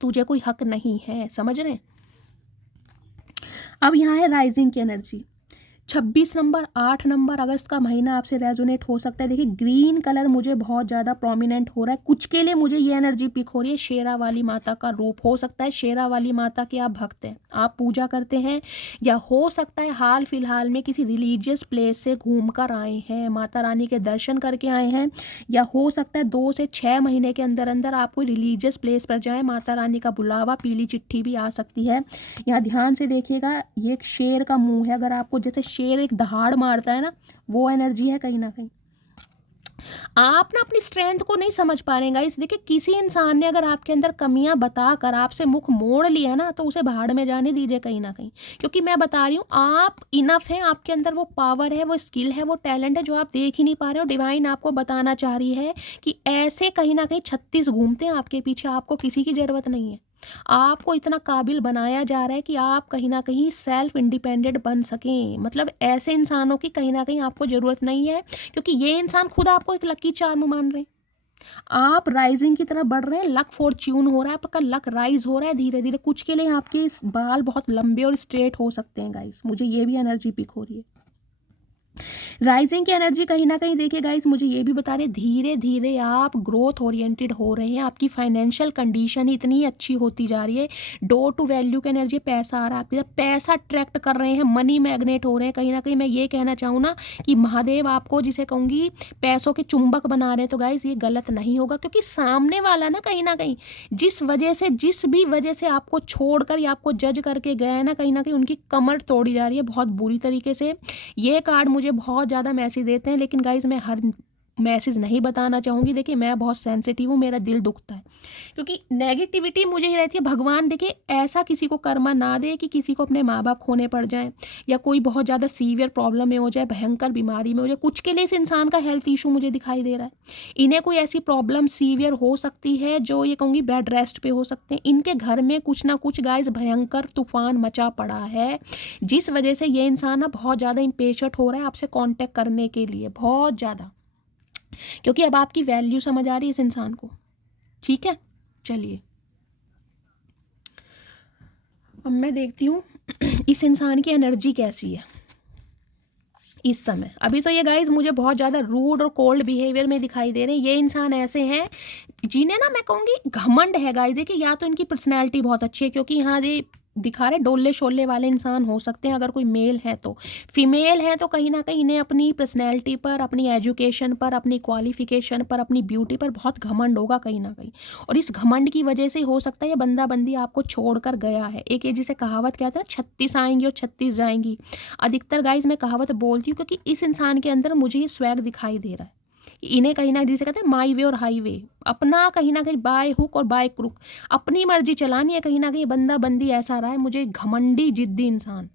तुझे कोई हक नहीं है, समझ रहे हैं? अब यहाँ है राइजिंग की एनर्जी, 26 नंबर, 8 नंबर, अगस्त का महीना आपसे रेजोनेट हो सकता है। देखिए ग्रीन कलर मुझे बहुत ज़्यादा प्रोमिनेंट हो रहा है। कुछ के लिए मुझे ये एनर्जी पिक हो रही है, शेरा वाली माता का रूप हो सकता है। शेरा वाली माता के आप भक्त हैं, आप पूजा करते हैं, या हो सकता है हाल फिलहाल में किसी रिलीजियस प्लेस से घूम कर आए हैं, माता रानी के दर्शन करके आए हैं, या हो सकता है 2 से 6 महीने के अंदर अंदर आप कोई रिलीजियस प्लेस पर जाएँ। माता रानी का बुलावा, पीली चिट्ठी भी आ सकती है। यहाँ ध्यान से देखिएगा, ये एक शेर का मुँह है। अगर आपको जैसे शेर शेर एक दहाड़ मारता है ना, वो एनर्जी है कहीं ना कहीं। आप ना अपनी स्ट्रेंथ को नहीं समझ पा रहे हैं गाइस। देखिए, किसी इंसान ने अगर आपके अंदर कमियां बताकर आपसे मुख मोड़ लिया ना, तो उसे भाड़ में जाने दीजिए कहीं ना कहीं, क्योंकि मैं बता रही हूँ आप इनफ हैं, आपके अंदर वो पावर है, वो स्किल है, वो टैलेंट है जो आप देख ही नहीं पा रहे हो। डिवाइन आपको बताना चाह रही है कि ऐसे कहीं ना कहीं 36 घूमते हैं आपके पीछे, आपको किसी की ज़रूरत नहीं है। आपको इतना काबिल बनाया जा रहा है कि आप कहीं ना कहीं सेल्फ इंडिपेंडेंट बन सकें। मतलब ऐसे इंसानों की कहीं ना कहीं आपको ज़रूरत नहीं है, क्योंकि ये इंसान खुद आपको एक लकी चार्म मान रहे हैं। आप राइजिंग की तरफ बढ़ रहे हैं, लक फॉर्च्यून हो रहा है, आपका लक राइज हो रहा है धीरे धीरे। कुछ के लिए आपके इस बाल बहुत लंबे और स्ट्रेट हो सकते हैं गाइस, मुझे ये भी एनर्जी पिक हो रही है। राइजिंग की एनर्जी कहीं ना कहीं देखिए गाइस, मुझे ये भी बता रहे धीरे धीरे आप ग्रोथ ओरिएंटेड हो रहे हैं। आपकी फाइनेंशियल कंडीशन इतनी अच्छी होती जा रही है। डोर टू वैल्यू की एनर्जी, पैसा आ रहा है आपके साथ, पैसा अट्रैक्ट कर रहे हैं, मनी मैग्नेट हो रहे हैं। कहीं ना कहीं मैं ये कहना चाहूँ ना कि महादेव आपको, जिसे कहूँगी, पैसों के चुंबक बना रहे हैं। तो गाइस ये गलत नहीं होगा, क्योंकि सामने वाला ना कहीं जिस भी वजह से आपको छोड़कर या आपको जज करके गया है ना, कहीं उनकी कमर तोड़ी जा रही है बहुत बुरी तरीके से। ये कार्ड मुझे बहुत ज़्यादा मैसेज देते हैं, लेकिन गाइज मैं हर मैसेज नहीं बताना चाहूँगी। देखिए, मैं बहुत सेंसिटिव हूँ, मेरा दिल दुखता है, क्योंकि नेगेटिविटी मुझे ही रहती है। भगवान देखिए ऐसा किसी को कर्मा ना दे कि किसी को अपने माँ बाप खोने पड़ जाए, या कोई बहुत ज़्यादा सीवियर प्रॉब्लम में हो जाए, भयंकर बीमारी में हो जाए। कुछ के लिए इस इंसान का हेल्थ इशू मुझे दिखाई दे रहा है। इन्हें कोई ऐसी प्रॉब्लम सीवियर हो सकती है जो ये कहूँगी बेड रेस्ट पे हो सकते हैं। इनके घर में कुछ ना कुछ गाइज भयंकर तूफान मचा पड़ा है, जिस वजह से ये इंसान ना बहुत ज़्यादा इम्पेशेंट हो रहा है आपसे कांटेक्ट करने के लिए, बहुत ज़्यादा, क्योंकि अब आपकी वैल्यू समझ आ रही है इस इंसान को। ठीक है, चलिए अब मैं देखती हूँ इस इंसान की एनर्जी कैसी है इस समय। अभी तो ये गाइज मुझे बहुत ज़्यादा रूड और कोल्ड बिहेवियर में दिखाई दे रहे हैं। ये इंसान ऐसे हैं जिन्हें ना मैं कहूँगी घमंड है गाइज। देखिए, या तो इनकी पर्सनैलिटी बहुत अच्छी है, क्योंकि यहाँ ये दिखा रहे डोले शोले वाले इंसान हो सकते हैं अगर कोई मेल है तो। फीमेल है तो कहीं ना कहीं इन्हें अपनी पर्सनैलिटी पर, अपनी एजुकेशन पर, अपनी क्वालिफिकेशन पर, अपनी ब्यूटी पर बहुत घमंड होगा कहीं ना कहीं। और इस घमंड की वजह से हो सकता है ये बंदा बंदी आपको छोड़कर गया है। एक ये जिसे कहावत कहते हैं 36 आएंगी और 36 जाएंगी। अधिकतर गाइज मैं कहावत बोलती हूँ, क्योंकि इस इंसान के अंदर मुझे ये स्वैग दिखाई दे रहा है। इन्हें कहीं ना, जिसे कहते हैं माई वे और हाईवे, अपना कहीं ना कहीं बाय हुक और बाय क्रुक अपनी मर्जी चलानी है। कहीं ना कहीं बंदा बंदी ऐसा रहा है मुझे, घमंडी जिद्दी इंसान।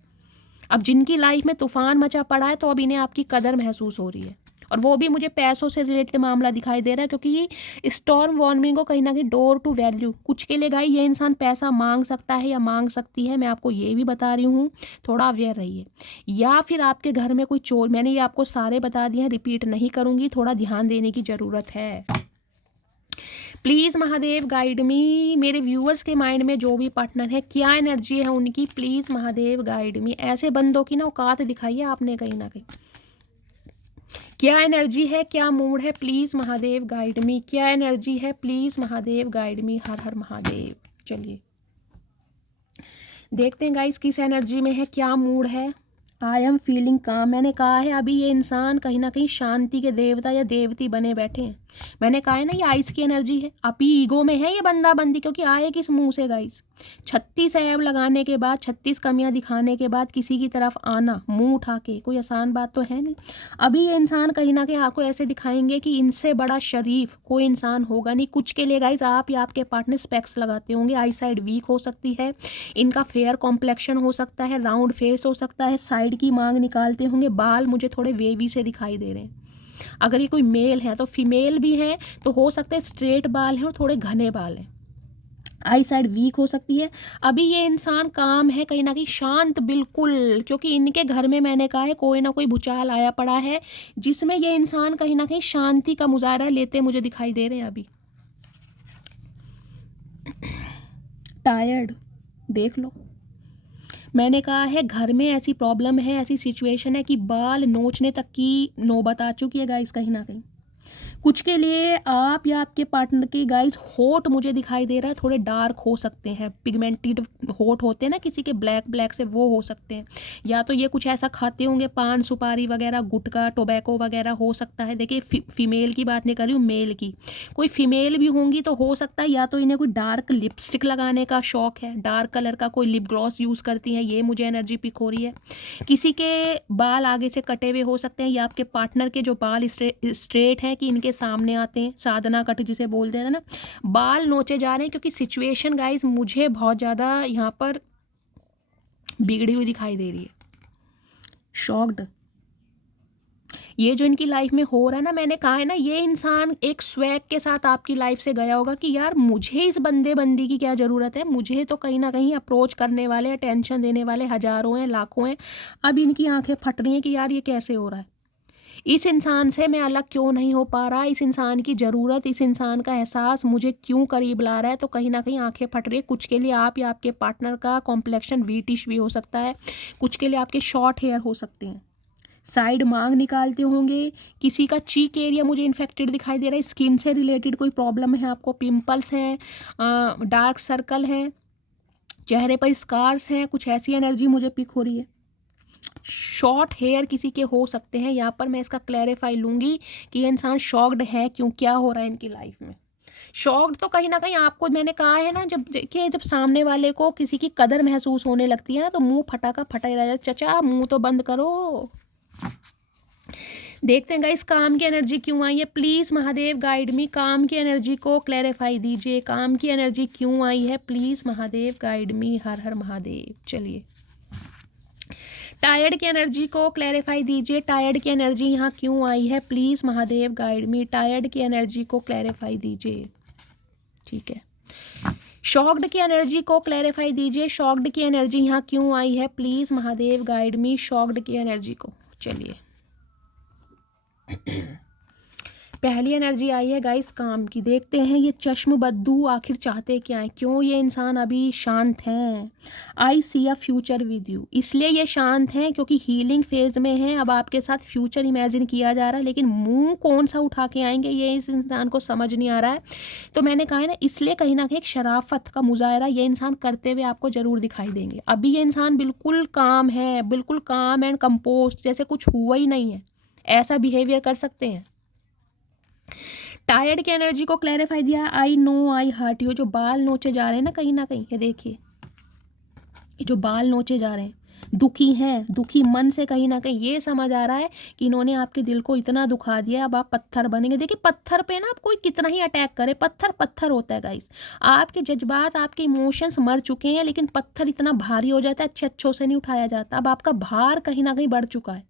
अब जिनकी लाइफ में तूफान मचा पड़ा है, तो अब इन्हें आपकी कदर महसूस हो रही है, और वो भी मुझे पैसों से रिलेटेड मामला दिखाई दे रहा है, क्योंकि ये स्टॉर्म वार्निंग को कहीं ना कहीं डोर टू वैल्यू कुछ के लिए गाई ये इंसान पैसा मांग सकता है या मांग सकती है। मैं आपको ये भी बता रही हूँ, थोड़ा अवेयर रहिए। या फिर आपके घर में कोई चोर, मैंने ये आपको सारे बता दिए हैं, रिपीट नहीं करूँगी, थोड़ा ध्यान देने की ज़रूरत है। प्लीज़ महादेव गाइड मी। मेरे व्यूअर्स के माइंड में जो भी पार्टनर है, क्या एनर्जी है उनकी, प्लीज़ महादेव गाइड मी। ऐसे बंदों की ना औकात दिखाइए आपने कहीं ना कहीं। क्या एनर्जी है, क्या मूड है, प्लीज़ महादेव गाइड मी। क्या एनर्जी है, please Mahadev guide me. Har Har Mahadev. चलिए देखते हैं गाइस किस एनर्जी में है, क्या मूड है। आई एम फीलिंग काम। मैंने कहा है अभी ये इंसान कहीं ना कहीं शांति के देवता या देवती बने बैठे हैं। मैंने कहा है ना ये आइस की एनर्जी है। अभी ईगो में है ये बंदा बंदी, क्योंकि आए किस मुंह से गाइस। 36 ऐब लगाने के बाद, 36 कमियां दिखाने के बाद किसी की तरफ आना मुंह उठा के, कोई आसान बात तो है नहीं। अभी ये इंसान कहीं ना कहीं आपको ऐसे दिखाएंगे कि इनसे बड़ा शरीफ कोई इंसान होगा नहीं। कुछ के लिए गाइस आप या आपके पार्टनर स्पेक्स लगाते होंगे, आई साइड वीक हो सकती है, इनका फेयर कॉम्प्लेक्शन हो सकता है, राउंड फेस हो सकता है, साइड की मांग निकालते होंगे, बाल मुझे थोड़े वेवी से दिखाई दे रहे हैं। अगर ये कोई मेल है तो फीमेल भी है तो हो सकता है स्ट्रेट बाल हैं और थोड़े घने बाल हैं। आई साइड वीक हो सकती है। अभी ये इंसान काम है कहीं ना कहीं शांत बिल्कुल, क्योंकि इनके घर में मैंने कहा है कोई ना कोई भूचाल आया पड़ा है, जिसमें ये इंसान कहीं ना कहीं शांति का मुजाहरा लेते मुझे दिखाई दे रहे हैं। अभी टायर्ड, देख लो। मैंने कहा है घर में ऐसी प्रॉब्लम है, ऐसी सिचुएशन है कि बाल नोचने तक की नौबत आ चुकी है गाइस। कहीं ना कहीं कुछ के लिए आप या आपके पार्टनर के गाइस होठ मुझे दिखाई दे रहा है थोड़े डार्क हो सकते हैं, पिगमेंटेड होठ होते हैं ना किसी के, ब्लैक ब्लैक से, वो हो सकते हैं। या तो ये कुछ ऐसा खाते होंगे, पान सुपारी वगैरह, गुटखा, टोबैको वगैरह हो सकता है। देखिए फीमेल की बात नहीं कर रही हूँ, मेल की। कोई फीमेल भी होंगी तो हो सकता है या तो इन्हें कोई डार्क लिपस्टिक लगाने का शौक है, डार्क कलर का कोई लिप ग्लॉस यूज़ करती हैं, ये मुझे एनर्जी पिक हो रही है। किसी के बाल आगे से कटे हुए हो सकते हैं, या आपके पार्टनर के जो बाल स्ट्रेट हैं कि इनके सामने आते हैं, साधना कट जिसे बोलते हैं ना, बाल नोचे जा रहे हैं। क्योंकि सिचुएशन गाइज मुझे बहुत ज़्यादा यहाँ पर बिगड़ी हुई दिखाई दे रही है। शॉक्ड, ये जो इनकी लाइफ में हो रहा है ना, मैंने कहा है ना, ये इंसान एक स्वैग के साथ आपकी लाइफ से गया होगा कि यार मुझे इस बंदे बंदी की क्या ज़रूरत है, मुझे तो कहीं ना कहीं अप्रोच करने वाले, अटेंशन देने वाले हज़ारों हैं, लाखों हैं। अब इनकी आंखें फट रही हैं कि यार ये कैसे हो रहा है, इस इंसान से मैं अलग क्यों नहीं हो पा रहा, इस इंसान की ज़रूरत, इस इंसान का एहसास मुझे क्यों करीब ला रहा है। तो कहीं ना कहीं आंखें फट रही है। कुछ के लिए आप या आपके पार्टनर का कॉम्प्लेक्शन वीटिश भी हो सकता है, कुछ के लिए आपके शॉर्ट हेयर हो सकते हैं, साइड मांग निकालते होंगे, किसी का चीक एरिया मुझे इन्फेक्टेड दिखाई दे रहा है, स्किन से रिलेटेड कोई प्रॉब्लम है आपको, पिंपल्स हैं, डार्क सर्कल हैं, चेहरे पर स्कार्स हैं, कुछ ऐसी एनर्जी मुझे पिक हो रही है। शॉर्ट हेयर किसी के हो सकते हैं। यहाँ पर मैं इसका क्लैरिफाई लूँगी कि ये इंसान शॉक्ड है क्यों, क्या हो रहा है इनकी लाइफ में। शॉक्ड तो कहीं ना कहीं आपको, मैंने कहा है ना, जब देखिए जब सामने वाले को किसी की कदर महसूस होने लगती है ना, तो मुंह फटा का फटा ही रह जाता है। चचा मुंह तो बंद करो। देखते हैं गाइस काम की एनर्जी क्यों आई है। प्लीज़ महादेव गाइड मी, काम की एनर्जी को क्लैरिफाई दीजिए। काम की एनर्जी क्यों आई है, please Mahadev guide me. Har Har Mahadev. चलिए टायर्ड की एनर्जी को क्लैरिफाई दीजिए। टायर्ड की एनर्जी यहाँ क्यों आई है, please Mahadev guide me. Tired की एनर्जी को क्लैरिफाई दीजिए। ठीक है, शॉक्ड की एनर्जी को क्लैरिफाई दीजिए। शॉक्ड की एनर्जी यहाँ क्यों आई है, please Mahadev guide me. Shocked की एनर्जी को, चलिए पहली एनर्जी आई है गाइस काम की। देखते हैं ये चश्म बद्दू आखिर चाहते क्या हैं, क्यों ये इंसान अभी शांत हैं। आई सी अ फ्यूचर विद यू, इसलिए ये शांत हैं क्योंकि हीलिंग फेज में हैं। अब आपके साथ फ्यूचर इमेजिन किया जा रहा है, लेकिन मुंह कौन सा उठा के आएंगे ये इस इंसान को समझ नहीं आ रहा है। तो मैंने कहा है ना, इसलिए कहीं ना कहीं एक शराफत का मुजाहरा ये इंसान करते हुए आपको ज़रूर दिखाई देंगे। अभी ये इंसान बिल्कुल काम है, बिल्कुल काम एंड कंपोस्ट, जैसे कुछ हुआ ही नहीं है, ऐसा बिहेवियर कर सकते हैं। टायर्ड की एनर्जी को क्लैरिफाई दिया। I know I hurt you, जो बाल नोचे जा रहे हैं ना कहीं ना कहीं, ये देखिए ये जो बाल नोचे जा रहे हैं, दुखी हैं, दुखी मन से कहीं ना कहीं ये समझ आ रहा है कि इन्होंने आपके दिल को इतना दुखा दिया, अब आप पत्थर बनेंगे। देखिए पत्थर पे ना आप कोई कितना ही अटैक करे, पत्थर पत्थर होता है गाइस। आपके जज्बात, आपके इमोशंस मर चुके हैं, लेकिन पत्थर इतना भारी हो जाता है, अच्छों से नहीं उठाया जाता। अब आपका भार कहीं ना कहीं बढ़ चुका है,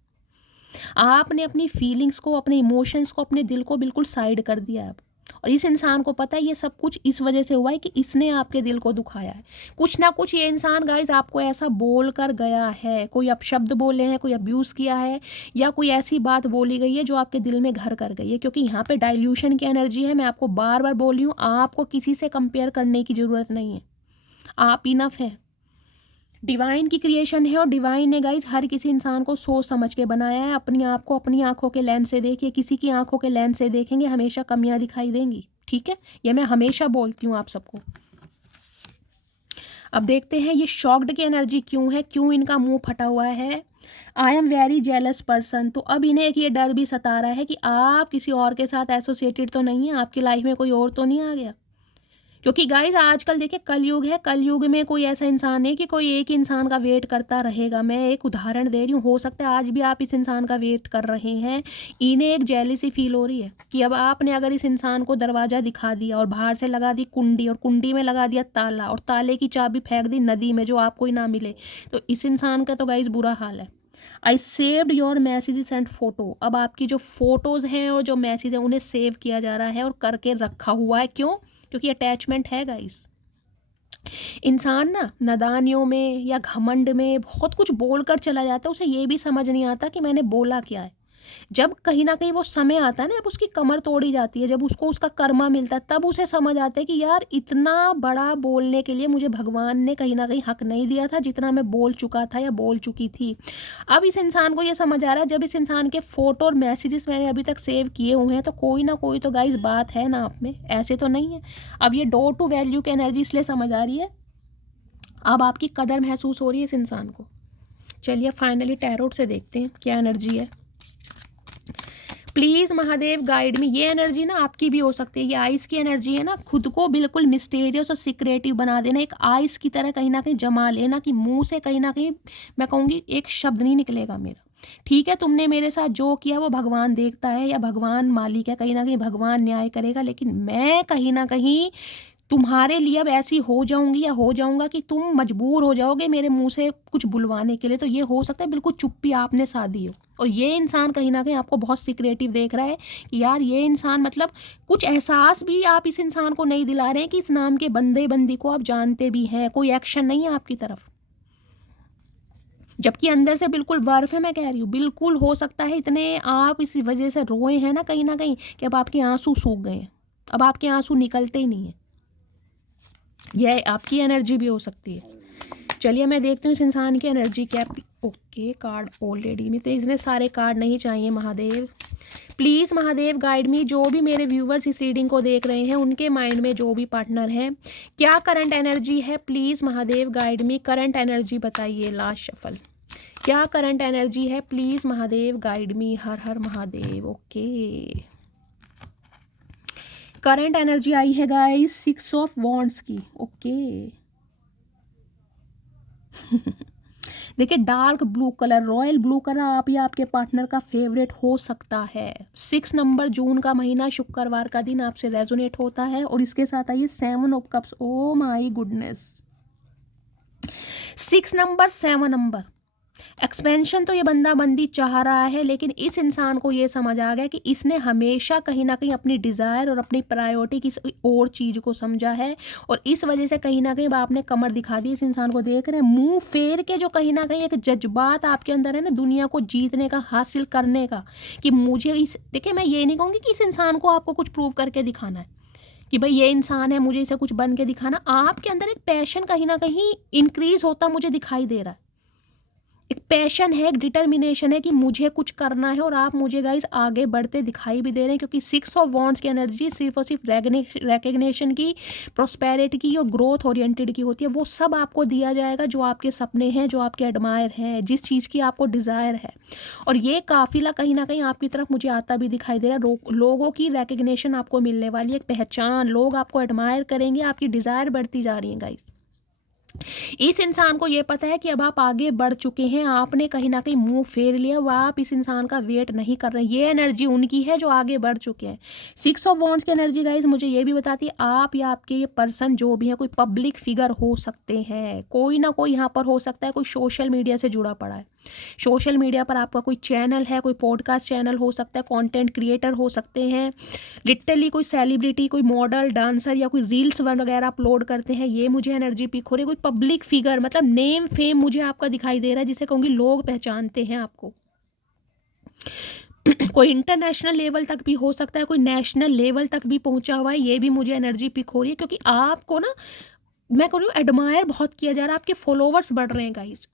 आपने अपनी फीलिंग्स को, अपने इमोशंस को, अपने दिल को बिल्कुल साइड कर दिया है। और इस इंसान को पता है ये सब कुछ इस वजह से हुआ है कि इसने आपके दिल को दुखाया है। कुछ ना कुछ ये इंसान गाइज आपको ऐसा बोल कर गया है, कोई अपशब्द बोले हैं, कोई अब्यूज़ किया है, या कोई ऐसी बात बोली गई है जो आपके दिल में घर कर गई है। क्योंकि यहाँ पे डाइल्यूशन की एनर्जी है। मैं आपको बार बार बोल रही हूँ, आपको किसी से कंपेयर करने की ज़रूरत नहीं है, आप इनफ है। डिवाइन की क्रिएशन है और डिवाइन ने गाइज हर किसी इंसान को सोच समझ के बनाया है। अपनी आप को अपनी आंखों के लेंस से देखिए, किसी की आंखों के लेंस से देखेंगे हमेशा कमियां दिखाई देंगी। ठीक है, ये मैं हमेशा बोलती हूँ आप सबको। अब देखते हैं ये शॉक्ड की एनर्जी क्यों है, क्यों इनका मुंह फटा हुआ है। I am very jealous person, तो अब इन्हें एक ये डर भी सता रहा है कि आप किसी और के साथ एसोसिएटेड तो नहीं है, आपकी लाइफ में कोई और तो नहीं आ गया। क्योंकि गाइज आजकल देखिए कलयुग है, कलयुग में कोई ऐसा इंसान है कि कोई एक इंसान का वेट करता रहेगा। मैं एक उदाहरण दे रही हूँ, हो सकता है आज भी आप इस इंसान का वेट कर रहे हैं। इन्हें एक जेलिसी फील हो रही है कि अब आपने अगर इस इंसान को दरवाज़ा दिखा दिया और बाहर से लगा दी कुंडी, और कुंडी में लगा दिया ताला, और ताले की चाबी फेंक दी नदी में जो आपको ही ना मिले, तो इस इंसान का तो गाइज बुरा हाल है। I saved your messages and photo, अब आपकी जो फोटोज़ हैं और जो मैसेज हैं उन्हें सेव किया जा रहा है और करके रखा हुआ है। क्यों? क्योंकि अटैचमेंट है गाइस। इंसान ना नादानियों में या घमंड में बहुत कुछ बोलकर चला जाता है, उसे ये भी समझ नहीं आता कि मैंने बोला क्या है। जब कहीं ना कहीं वो समय आता है ना, जब उसकी कमर तोड़ी जाती है, जब उसको उसका कर्मा मिलता है, तब उसे समझ आता है कि यार इतना बड़ा बोलने के लिए मुझे भगवान ने कहीं ना कहीं हक नहीं दिया था जितना मैं बोल चुका था या बोल चुकी थी। अब इस इंसान को ये समझ आ रहा है, जब इस इंसान के फोटो और मैसेजेस मैंने अभी तक सेव किए हुए हैं तो कोई ना कोई तो गाइस बात है ना आप में, ऐसे तो नहीं है। अब ये डोर टू वैल्यू की एनर्जी इसलिए समझ आ रही है, अब आपकी कदर महसूस हो रही है इस इंसान को। चलिए फाइनली टैरोट से देखते हैं क्या एनर्जी है। प्लीज़ महादेव गाइड में। ये एनर्जी ना आपकी भी हो सकती है, ये आइस की एनर्जी है ना, खुद को बिल्कुल मिस्टीरियस और सीक्रेटिव बना देना, एक आइस की तरह कहीं ना कहीं जमा लेना कि मुंह से कहीं ना कहीं मैं कहूँगी एक शब्द नहीं निकलेगा मेरा। ठीक है, तुमने मेरे साथ जो किया वो भगवान देखता है या भगवान मालिक है, कहीं ना कहीं भगवान न्याय करेगा, लेकिन मैं कहीं ना कहीं तुम्हारे लिए अब ऐसी हो जाऊंगी या हो जाऊंगा कि तुम मजबूर हो जाओगे मेरे मुंह से कुछ बुलवाने के लिए। तो ये हो सकता है बिल्कुल चुप्पी आपने साधी हो, और ये इंसान कहीं ना कहीं आपको बहुत सीक्रेटिव देख रहा है कि यार ये इंसान मतलब कुछ एहसास भी आप इस इंसान को नहीं दिला रहे हैं कि इस नाम के बंदे बंदी को आप जानते भी हैं, कोई एक्शन नहीं है आपकी तरफ, जबकि अंदर से बिल्कुल बर्फ है। मैं कह रही हूँ बिल्कुल हो सकता है इतने आप इस वजह से रोए हैं ना कहीं कि अब आपके आंसू सूख गए हैं, अब आपके आंसू निकलते ही नहीं है। यह आपकी एनर्जी भी हो सकती है। चलिए मैं देखती हूँ इस इंसान की एनर्जी क्या। ओके, कार्ड ऑलरेडी में तो इसने सारे कार्ड नहीं चाहिए महादेव। प्लीज़ महादेव गाइड मी, जो भी मेरे व्यूवर्स इस रीडिंग को देख रहे हैं उनके माइंड में जो भी पार्टनर है, क्या करंट एनर्जी है, please Mahadev guide me, current energy बताइए। लास्ट शफल, क्या करंट एनर्जी है, please Mahadev guide me. Har Har Mahadev. Okay, current energy आई है गाइस 6 ऑफ वॉन्ड्स की। ओके देखिए dark blue colour, royal blue colour आप या आपके पार्टनर का फेवरेट हो सकता है। 6 नंबर, जून का महीना, शुक्रवार का दिन आपसे रेजोनेट होता है। और इसके साथ आइए 7 of cups. Oh my goodness, 6 number, 7 number, expansion तो ये बंदा बंदी चाह रहा है, लेकिन इस इंसान को ये समझ आ गया कि इसने हमेशा कहीं ना कहीं अपनी डिज़ायर और अपनी प्रायोरिटी किसी और चीज़ को समझा है, और इस वजह से कहीं ना कहीं आपने कमर दिखा दी। इस इंसान को देख रहे हैं मुंह फेर के, जो कहीं ना कहीं एक जज्बात आपके अंदर है ना दुनिया को जीतने का, हासिल करने का, कि मुझे इस, देखिए मैं ये नहीं कहूँगी कि इस इंसान को आपको कुछ प्रूव करके दिखाना है कि भाई ये इंसान है मुझे इसे कुछ बन के दिखाना। आपके अंदर एक पैशन कहीं ना कहीं इंक्रीज होता मुझे दिखाई दे रहा है, एक पैशन है, एक डिटर्मिनेशन है कि मुझे कुछ करना है, और आप मुझे गाइस आगे बढ़ते दिखाई भी दे रहे हैं, क्योंकि 6 ऑफ वॉन्ड्स की एनर्जी सिर्फ और सिर्फ रिकग्निशन की, प्रोस्पेरिटी की और ग्रोथ ओरिएंटेड की होती है। वो सब आपको दिया जाएगा जो आपके सपने हैं, जो आपके एडमायर हैं, जिस चीज़ की आपको डिज़ायर है। और ये काफिला कहीं ना कहीं आपकी तरफ मुझे आता भी दिखाई दे रहा है। लोगों की रिकग्निशन आपको मिलने वाली है, एक पहचान, लोग आपको एडमायर करेंगे, आपकी डिज़ायर बढ़ती जा रही है गाइस। इस इंसान को ये पता है कि अब आप आगे बढ़ चुके हैं, आपने कहीं ना कहीं मुंह फेर लिया, वह आप इस इंसान का वेट नहीं कर रहे हैं। ये एनर्जी उनकी है जो आगे बढ़ चुके हैं। 6 ऑफ वॉन्ड्स की एनर्जी गाइस मुझे ये भी बताती है आप या आपके ये पर्सन जो भी है कोई पब्लिक फिगर हो सकते हैं, कोई ना कोई यहाँ पर हो सकता है, कोई सोशल मीडिया से जुड़ा पड़ा है, सोशल मीडिया पर आपका कोई चैनल है, कोई पॉडकास्ट चैनल हो सकता है, कंटेंट क्रिएटर हो सकते हैं, लिटरली कोई सेलिब्रिटी, कोई मॉडल, डांसर या कोई रील्स वगैरह अपलोड करते हैं। ये मुझे एनर्जी पिक हो रही है। कोई पब्लिक फिगर मतलब नेम फेम मुझे आपका दिखाई दे रहा है, जिसे कहूँगी लोग पहचानते हैं आपको। कोई इंटरनेशनल लेवल तक भी हो सकता है, कोई नेशनल लेवल तक भी पहुंचा हुआ है, ये भी मुझे एनर्जी पिक हो रही है, क्योंकि आपको ना मैं कह रही हूँ एडमायर बहुत किया जा रहा है, आपके फॉलोवर्स बढ़ रहे हैं गाइस।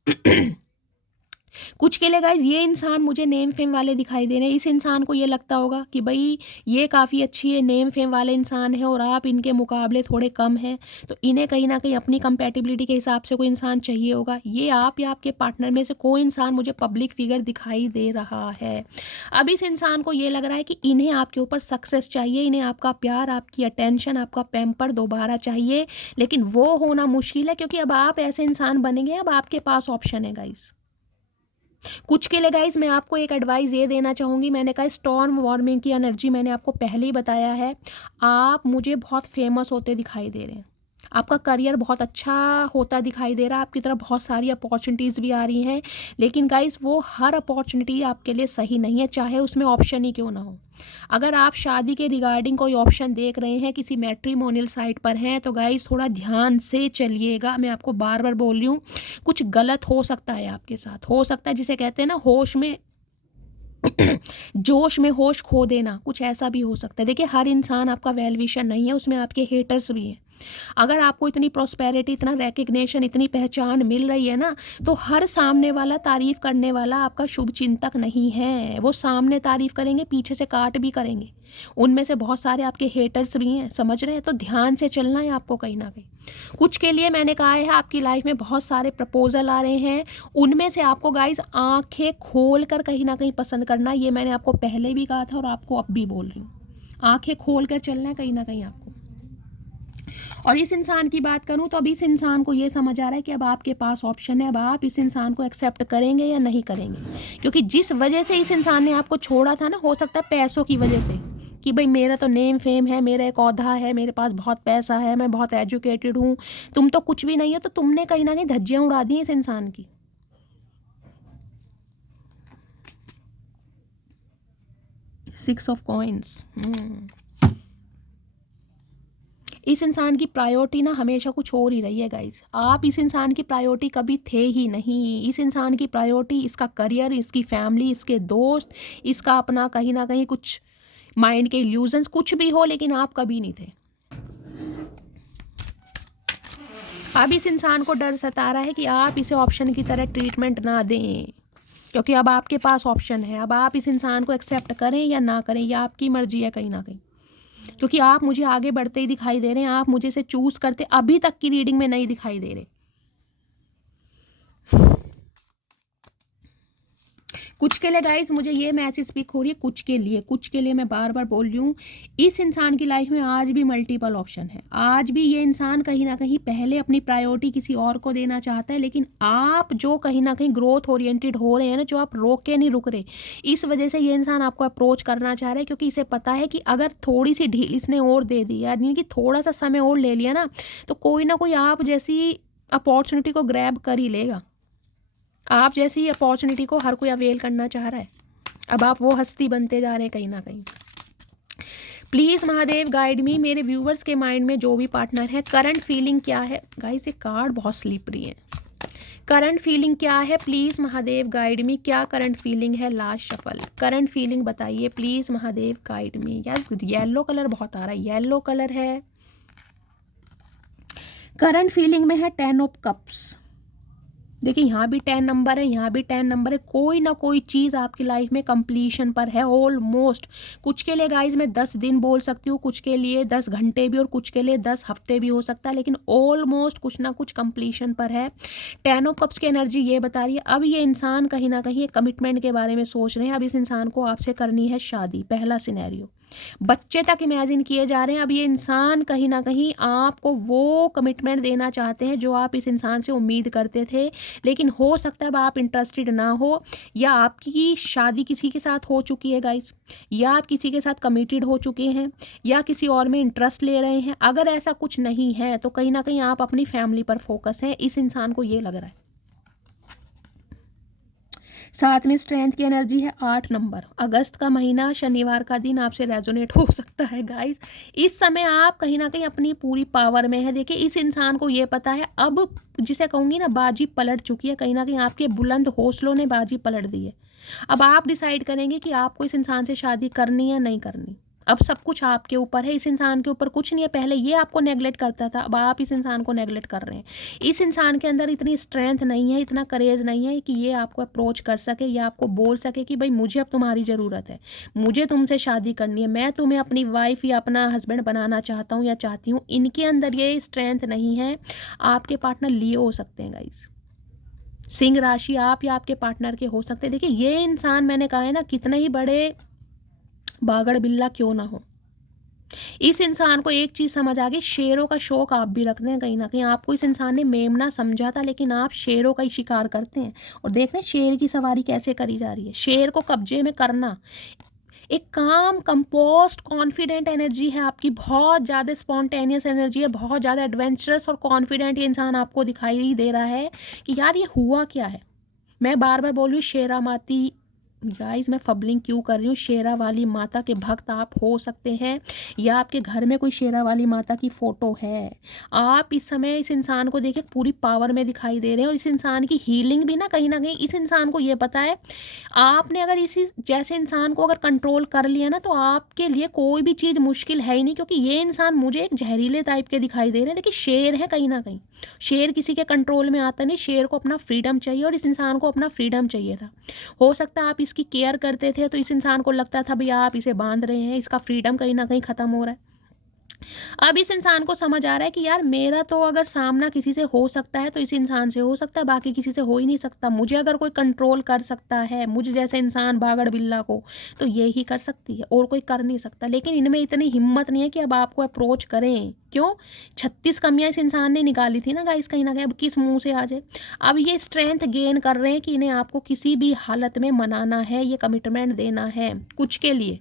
कुछ के लिए गाइज ये इंसान मुझे नेम फेम वाले दिखाई दे रहे हैं। इस इंसान को ये लगता होगा कि भाई ये काफ़ी अच्छी है, नेम फेम वाले इंसान है और आप इनके मुकाबले थोड़े कम हैं, तो इन्हें कहीं ना कहीं अपनी कंपैटिबिलिटी के हिसाब से कोई इंसान चाहिए होगा। ये आप या आपके पार्टनर में से कोई इंसान मुझे पब्लिक फिगर दिखाई दे रहा है। अब इस इंसान को ये लग रहा है कि इन्हें आपके ऊपर सक्सेस चाहिए, इन्हें आपका प्यार, आपकी अटेंशन, आपका पैम्पर दोबारा चाहिए, लेकिन वो होना मुश्किल है, क्योंकि अब आप ऐसे इंसान बनेंगे, अब आपके पास ऑप्शन है गाइज। कुछ के लिए गाइज मैं आपको एक एडवाइस ये देना चाहूँगी, मैंने कहा स्टॉर्म वार्मिंग की एनर्जी मैंने आपको पहले ही बताया है। आप मुझे बहुत फेमस होते दिखाई दे रहे हैं, आपका करियर बहुत अच्छा होता दिखाई दे रहा है, आपकी तरफ बहुत सारी अपॉर्चुनिटीज़ भी आ रही हैं, लेकिन गाइस वो हर अपॉर्चुनिटी आपके लिए सही नहीं है, चाहे उसमें ऑप्शन ही क्यों ना हो। अगर आप शादी के रिगार्डिंग कोई ऑप्शन देख रहे हैं, किसी मैट्रिमोनियल साइट पर हैं, तो गाइस थोड़ा ध्यान से चलिएगा। मैं आपको बार बार बोल रही हूँ, कुछ गलत हो सकता है आपके साथ, हो सकता है जिसे कहते हैं ना होश में जोश में होश खो देना, कुछ ऐसा भी हो सकता है। देखिए हर इंसान आपका वेल विशर नहीं है, उसमें आपके हेटर्स भी हैं। अगर आपको इतनी प्रॉस्पेरिटी, इतना रिकग्निशन, इतनी पहचान मिल रही है ना, तो हर सामने वाला तारीफ करने वाला आपका शुभ चिंतक नहीं है। वो सामने तारीफ करेंगे, पीछे से काट भी करेंगे। उनमें से बहुत सारे आपके हेटर्स भी हैं, समझ रहे हैं? तो ध्यान से चलना है आपको कहीं ना कहीं। कुछ के लिए मैंने कहा है आपकी लाइफ में बहुत सारे प्रपोजल आ रहे हैं, उनमें से आपको गाइज आंखें खोल कर कहीं ना कहीं पसंद करना। ये मैंने आपको पहले भी कहा था और आपको अब भी बोल रही हूँ, आंखें खोल कर चलना है कहीं ना कहीं आपको। और इस इंसान की बात करूं तो अब इस इंसान को ये समझ आ रहा है कि अब आपके पास ऑप्शन है, अब आप इस इंसान को एक्सेप्ट करेंगे या नहीं करेंगे। क्योंकि जिस वजह से इस इंसान ने आपको छोड़ा था ना, हो सकता है पैसों की वजह से, कि भाई मेरा तो नेम फेम है, मेरा एक औहदा है, मेरे पास बहुत पैसा है, मैं बहुत एजुकेटेड हूँ, तुम तो कुछ भी नहीं हो। तो तुमने कहीं ना कहीं धज्जियाँ उड़ा दी इस इंसान की। Six of coins. इस इंसान की प्रायोरिटी ना हमेशा कुछ और ही रही है गाइज। आप इस इंसान की प्रायोरिटी कभी थे ही नहीं। इस इंसान की प्रायोरिटी इसका करियर, इसकी फैमिली, इसके दोस्त, इसका अपना कहीं ना कहीं कुछ माइंड के इल्यूजन्स, कुछ भी हो, लेकिन आप कभी नहीं थे। अब इस इंसान को डर सता रहा है कि आप इसे ऑप्शन की तरह ट्रीटमेंट ना दें, क्योंकि अब आपके पास ऑप्शन है। अब आप इस इंसान को एक्सेप्ट करें या ना करें, यह आपकी मर्जी है कहीं ना कहीं। क्योंकि आप मुझे आगे बढ़ते ही दिखाई दे रहे हैं, आप मुझे से चूज करते अभी तक की रीडिंग में नहीं दिखाई दे रहे। कुछ के लिए गाइज मुझे ये मैसेज स्पीक हो रही है, कुछ के लिए मैं बार बार बोल रही हूँ, इस इंसान की लाइफ में आज भी मल्टीपल ऑप्शन है। आज भी ये इंसान कहीं ना कहीं पहले अपनी प्रायोरिटी किसी और को देना चाहता है, लेकिन आप जो कहीं ना कहीं ग्रोथ ओरिएंटेड हो रहे हैं ना, जो आप रोक के नहीं रुक रहे, इस वजह से ये इंसान आपको अप्रोच करना चाह रहा है। क्योंकि इसे पता है कि अगर थोड़ी सी ढील इसने और दे दी, यानी कि थोड़ा सा समय और ले लिया ना, तो कोई ना कोई आप जैसी अपॉर्चुनिटी को ग्रैब कर ही लेगा। आप जैसी अपॉर्चुनिटी को हर कोई अवेल करना चाह रहा है। अब आप वो हस्ती बनते जा रहे हैं कहीं ना कहीं। प्लीज महादेव गाइड मी, मेरे व्यूवर्स के माइंड में जो भी पार्टनर है, करंट फीलिंग क्या है। गाइस ये कार्ड बहुत स्लिपरी है। करंट फीलिंग क्या है प्लीज महादेव गाइड मी, क्या करंट फीलिंग है। लास्ट शफल, करंट फीलिंग बताइए please Mahadev guide me. Yes, yellow colour बहुत आ रहा है, येलो कलर है। करंट फीलिंग में है 10 ऑफ कप्स। देखिए यहाँ भी 10 नंबर है, यहाँ भी 10 नंबर है। कोई ना कोई चीज़ आपकी लाइफ में कंप्लीशन पर है ऑलमोस्ट। कुछ के लिए गाइज मैं 10 दिन बोल सकती हूँ, कुछ के लिए 10 घंटे भी, और कुछ के लिए 10 हफ्ते भी हो सकता है, लेकिन ऑलमोस्ट कुछ ना कुछ कंप्लीशन पर है। 10 ऑफ कप्स की एनर्जी ये बता रही है अब ये इंसान कहीं ना कहीं एक कमिटमेंट के बारे में सोच रहे हैं। अब इस इंसान को आपसे करनी है शादी, पहला सिनेरियो। बच्चे तक इमेजिन किए जा रहे हैं। अब ये इंसान कहीं ना कहीं आपको वो कमिटमेंट देना चाहते हैं जो आप इस इंसान से उम्मीद करते थे, लेकिन हो सकता है अब आप इंटरेस्टेड ना हो, या आपकी शादी किसी के साथ हो चुकी है गाइस, या आप किसी के साथ कमिटेड हो चुके हैं, या किसी और में इंटरेस्ट ले रहे हैं। अगर ऐसा कुछ नहीं है तो कहीं ना कहीं आप अपनी फैमिली पर फोकस है, इस इंसान को ये लग रहा है। साथ में स्ट्रेंथ की एनर्जी है 8 नंबर। अगस्त का महीना, शनिवार का दिन आपसे रेजोनेट हो सकता है गाइस। इस समय आप कहीं ना कहीं अपनी पूरी पावर में है। देखिए इस इंसान को ये पता है, अब जिसे कहूँगी ना, बाजी पलट चुकी है। कहीं ना कहीं आपके बुलंद हौसलों ने बाजी पलट दी है। अब आप डिसाइड करेंगे कि आपको इस इंसान से शादी करनी या नहीं करनी। अब सब कुछ आपके ऊपर है, इस इंसान के ऊपर कुछ नहीं है। पहले ये आपको नेगलेक्ट करता था, अब आप इस इंसान को नेगलेक्ट कर रहे हैं। इस इंसान के अंदर इतनी स्ट्रेंथ नहीं है, इतना करेज नहीं है कि ये आपको अप्रोच कर सके या आपको बोल सके कि भाई मुझे अब तुम्हारी ज़रूरत है, मुझे तुमसे शादी करनी है, मैं तुम्हें अपनी वाइफ या अपना हस्बैंड बनाना चाहता हूँ या चाहती हूँ। इनके अंदर ये स्ट्रेंथ नहीं है। आपके पार्टनर लियो हो सकते हैं गाइस, सिंह राशि आप या आपके पार्टनर के हो सकते हैं। देखिए ये इंसान, मैंने कहा है ना, कितने ही बड़े बागड़ बिल्ला क्यों ना हो, इस इंसान को एक चीज समझ आ गई, शेरों का शौक आप भी रखते हैं। कहीं ना कहीं आपको इस इंसान ने मेमना समझा था, लेकिन आप शेरों का ही शिकार करते हैं। और देख रहे हैं शेर की सवारी कैसे करी जा रही है। शेर को कब्जे में करना, एक काम कंपोस्ट कॉन्फिडेंट एनर्जी है आपकी, बहुत ज़्यादा स्पॉन्टेनियस एनर्जी है, बहुत ज़्यादा एडवेंचरस और कॉन्फिडेंट ये इंसान आपको दिखाई दे रहा है कि यार ये हुआ क्या है। मैं बार बार बोल रही हूँ शेरा माती गाइस मैं फबलिंग क्यों कर रही हूँ, शेरा वाली माता के भक्त आप हो सकते हैं, या आपके घर में कोई शेरा वाली माता की फ़ोटो है। आप इस समय इस इंसान को देखिए पूरी पावर में दिखाई दे रहे हैं, और इस इंसान की हीलिंग भी ना कहीं इस इंसान को ये पता है, आपने अगर इसी जैसे इंसान को अगर कंट्रोल कर लिया ना, तो आपके लिए कोई भी चीज़ मुश्किल है ही नहीं। क्योंकि ये इंसान मुझे एक जहरीले टाइप के दिखाई दे रहे हैं। देखिए शेर है कहीं ना कहीं, शेर किसी के कंट्रोल में आता नहीं, शेर को अपना फ्रीडम चाहिए, और इस इंसान को अपना फ्रीडम चाहिए था। हो सकता है आप इसकी केयर करते थे, तो इस इंसान को लगता था भाई आप इसे बांध रहे हैं, इसका फ्रीडम कहीं ना कहीं ख़त्म हो रहा है। अब इस इंसान को समझ आ रहा है कि यार मेरा तो अगर सामना किसी से हो सकता है तो इस इंसान से हो सकता है, बाकी किसी से हो ही नहीं सकता। मुझे अगर कोई कंट्रोल कर सकता है, मुझ जैसे इंसान भागड़ बिल्ला को, तो ये ही कर सकती है, और कोई कर नहीं सकता। लेकिन इनमें इतनी हिम्मत नहीं है कि अब आपको अप्रोच करें। क्यों? 36 कमियां इस इंसान ने निकाली थी ना गाइस, कहीं ना कहीं अब किस मुंह से आ जाए। अब ये स्ट्रेंथ गेन कर रहे हैं कि इन्हें आपको किसी भी हालत में मनाना है, ये कमिटमेंट देना है कुछ के लिए।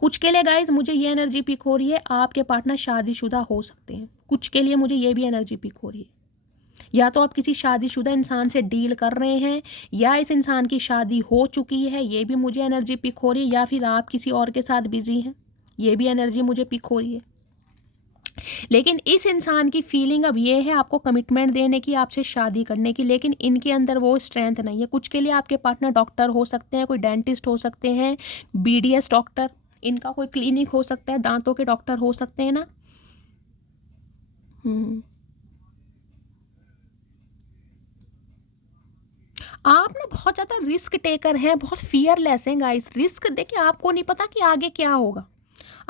कुछ के लिए गाइज मुझे ये एनर्जी पिक हो रही है, आपके पार्टनर शादीशुदा हो सकते हैं। कुछ के लिए मुझे ये भी एनर्जी पिक हो रही है, या तो आप किसी शादीशुदा इंसान से डील कर रहे हैं, या इस इंसान की शादी हो चुकी है, ये भी मुझे एनर्जी पिक हो रही है, या फिर आप किसी और के साथ बिजी हैं, ये भी एनर्जी मुझे पिक हो रही है। लेकिन इस इंसान की फीलिंग अब ये है आपको कमिटमेंट देने की, आपसे शादी करने की, लेकिन इनके अंदर वो स्ट्रेंथ नहीं है। कुछ के लिए आपके पार्टनर डॉक्टर हो सकते हैं, कोई डेंटिस्ट हो सकते हैं, BDS डॉक्टर, इनका कोई क्लिनिक हो सकता है, दांतों के डॉक्टर हो सकते हैं ना। आप ना बहुत ज़्यादा रिस्क टेकर हैं, बहुत फियरलेस हैं गाइस। रिस्क देखिए, आपको नहीं पता कि आगे क्या होगा,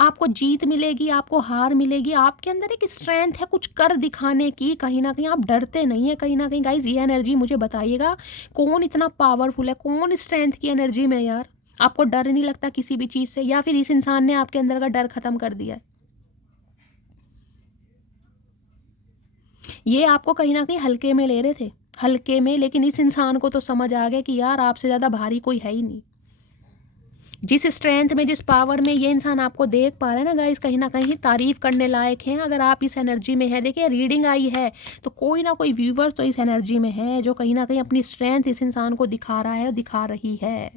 आपको जीत मिलेगी, आपको हार मिलेगी। आपके अंदर एक स्ट्रेंथ है कुछ कर दिखाने की, कहीं ना कहीं आप डरते नहीं है कहीं ना कहीं। गाइज ये एनर्जी मुझे बताइएगा, कौन इतना पावरफुल है, कौन स्ट्रेंथ की एनर्जी में यार आपको डर नहीं लगता किसी भी चीज़ से, या फिर इस इंसान ने आपके अंदर का डर खत्म कर दिया है। ये आपको कहीं ना कहीं हल्के में ले रहे थे, हल्के में, लेकिन इस इंसान को तो समझ आ गया कि यार आपसे ज़्यादा भारी कोई है ही नहीं। जिस स्ट्रेंथ में, जिस पावर में ये इंसान आपको देख पा रहा है ना गाइस, कहीं ना कहीं तारीफ करने लायक है अगर आप इस एनर्जी में है। देखिए रीडिंग आई है तो कोई ना कोई व्यूवर तो इस एनर्जी में है जो कहीं ना कहीं अपनी स्ट्रेंथ इस इंसान को दिखा रहा है और दिखा रही है।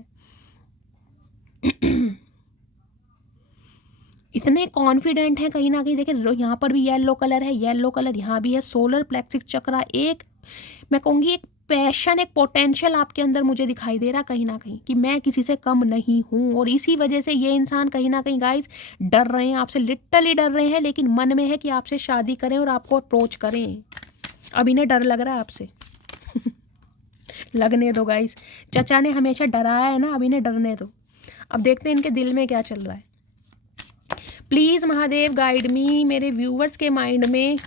इतने कॉन्फिडेंट हैं कहीं ना कहीं। देखिए यहाँ पर भी येलो कलर है, येलो कलर यहाँ भी है, सोलर प्लेक्सिस चक्रा, एक मैं कहूँगी एक पैशन, एक पोटेंशियल आपके अंदर मुझे दिखाई दे रहा कहीं ना कहीं कि मैं किसी से कम नहीं हूँ। और इसी वजह से ये इंसान कहीं ना कहीं गाइस डर रहे हैं आपसे, लिटरली डर रहे हैं, लेकिन मन में है कि आपसे शादी करें और आपको अप्रोच करें। अब इन्हें डर लग रहा है आपसे। लगने दो गाइस, चचा ने हमेशा डराया है ना, अब इन्हें डरने दो। अब देखते हैं इनके दिल में क्या चल रहा है। प्लीज़ महादेव गाइड मी, मेरे व्यूवर्स के माइंड में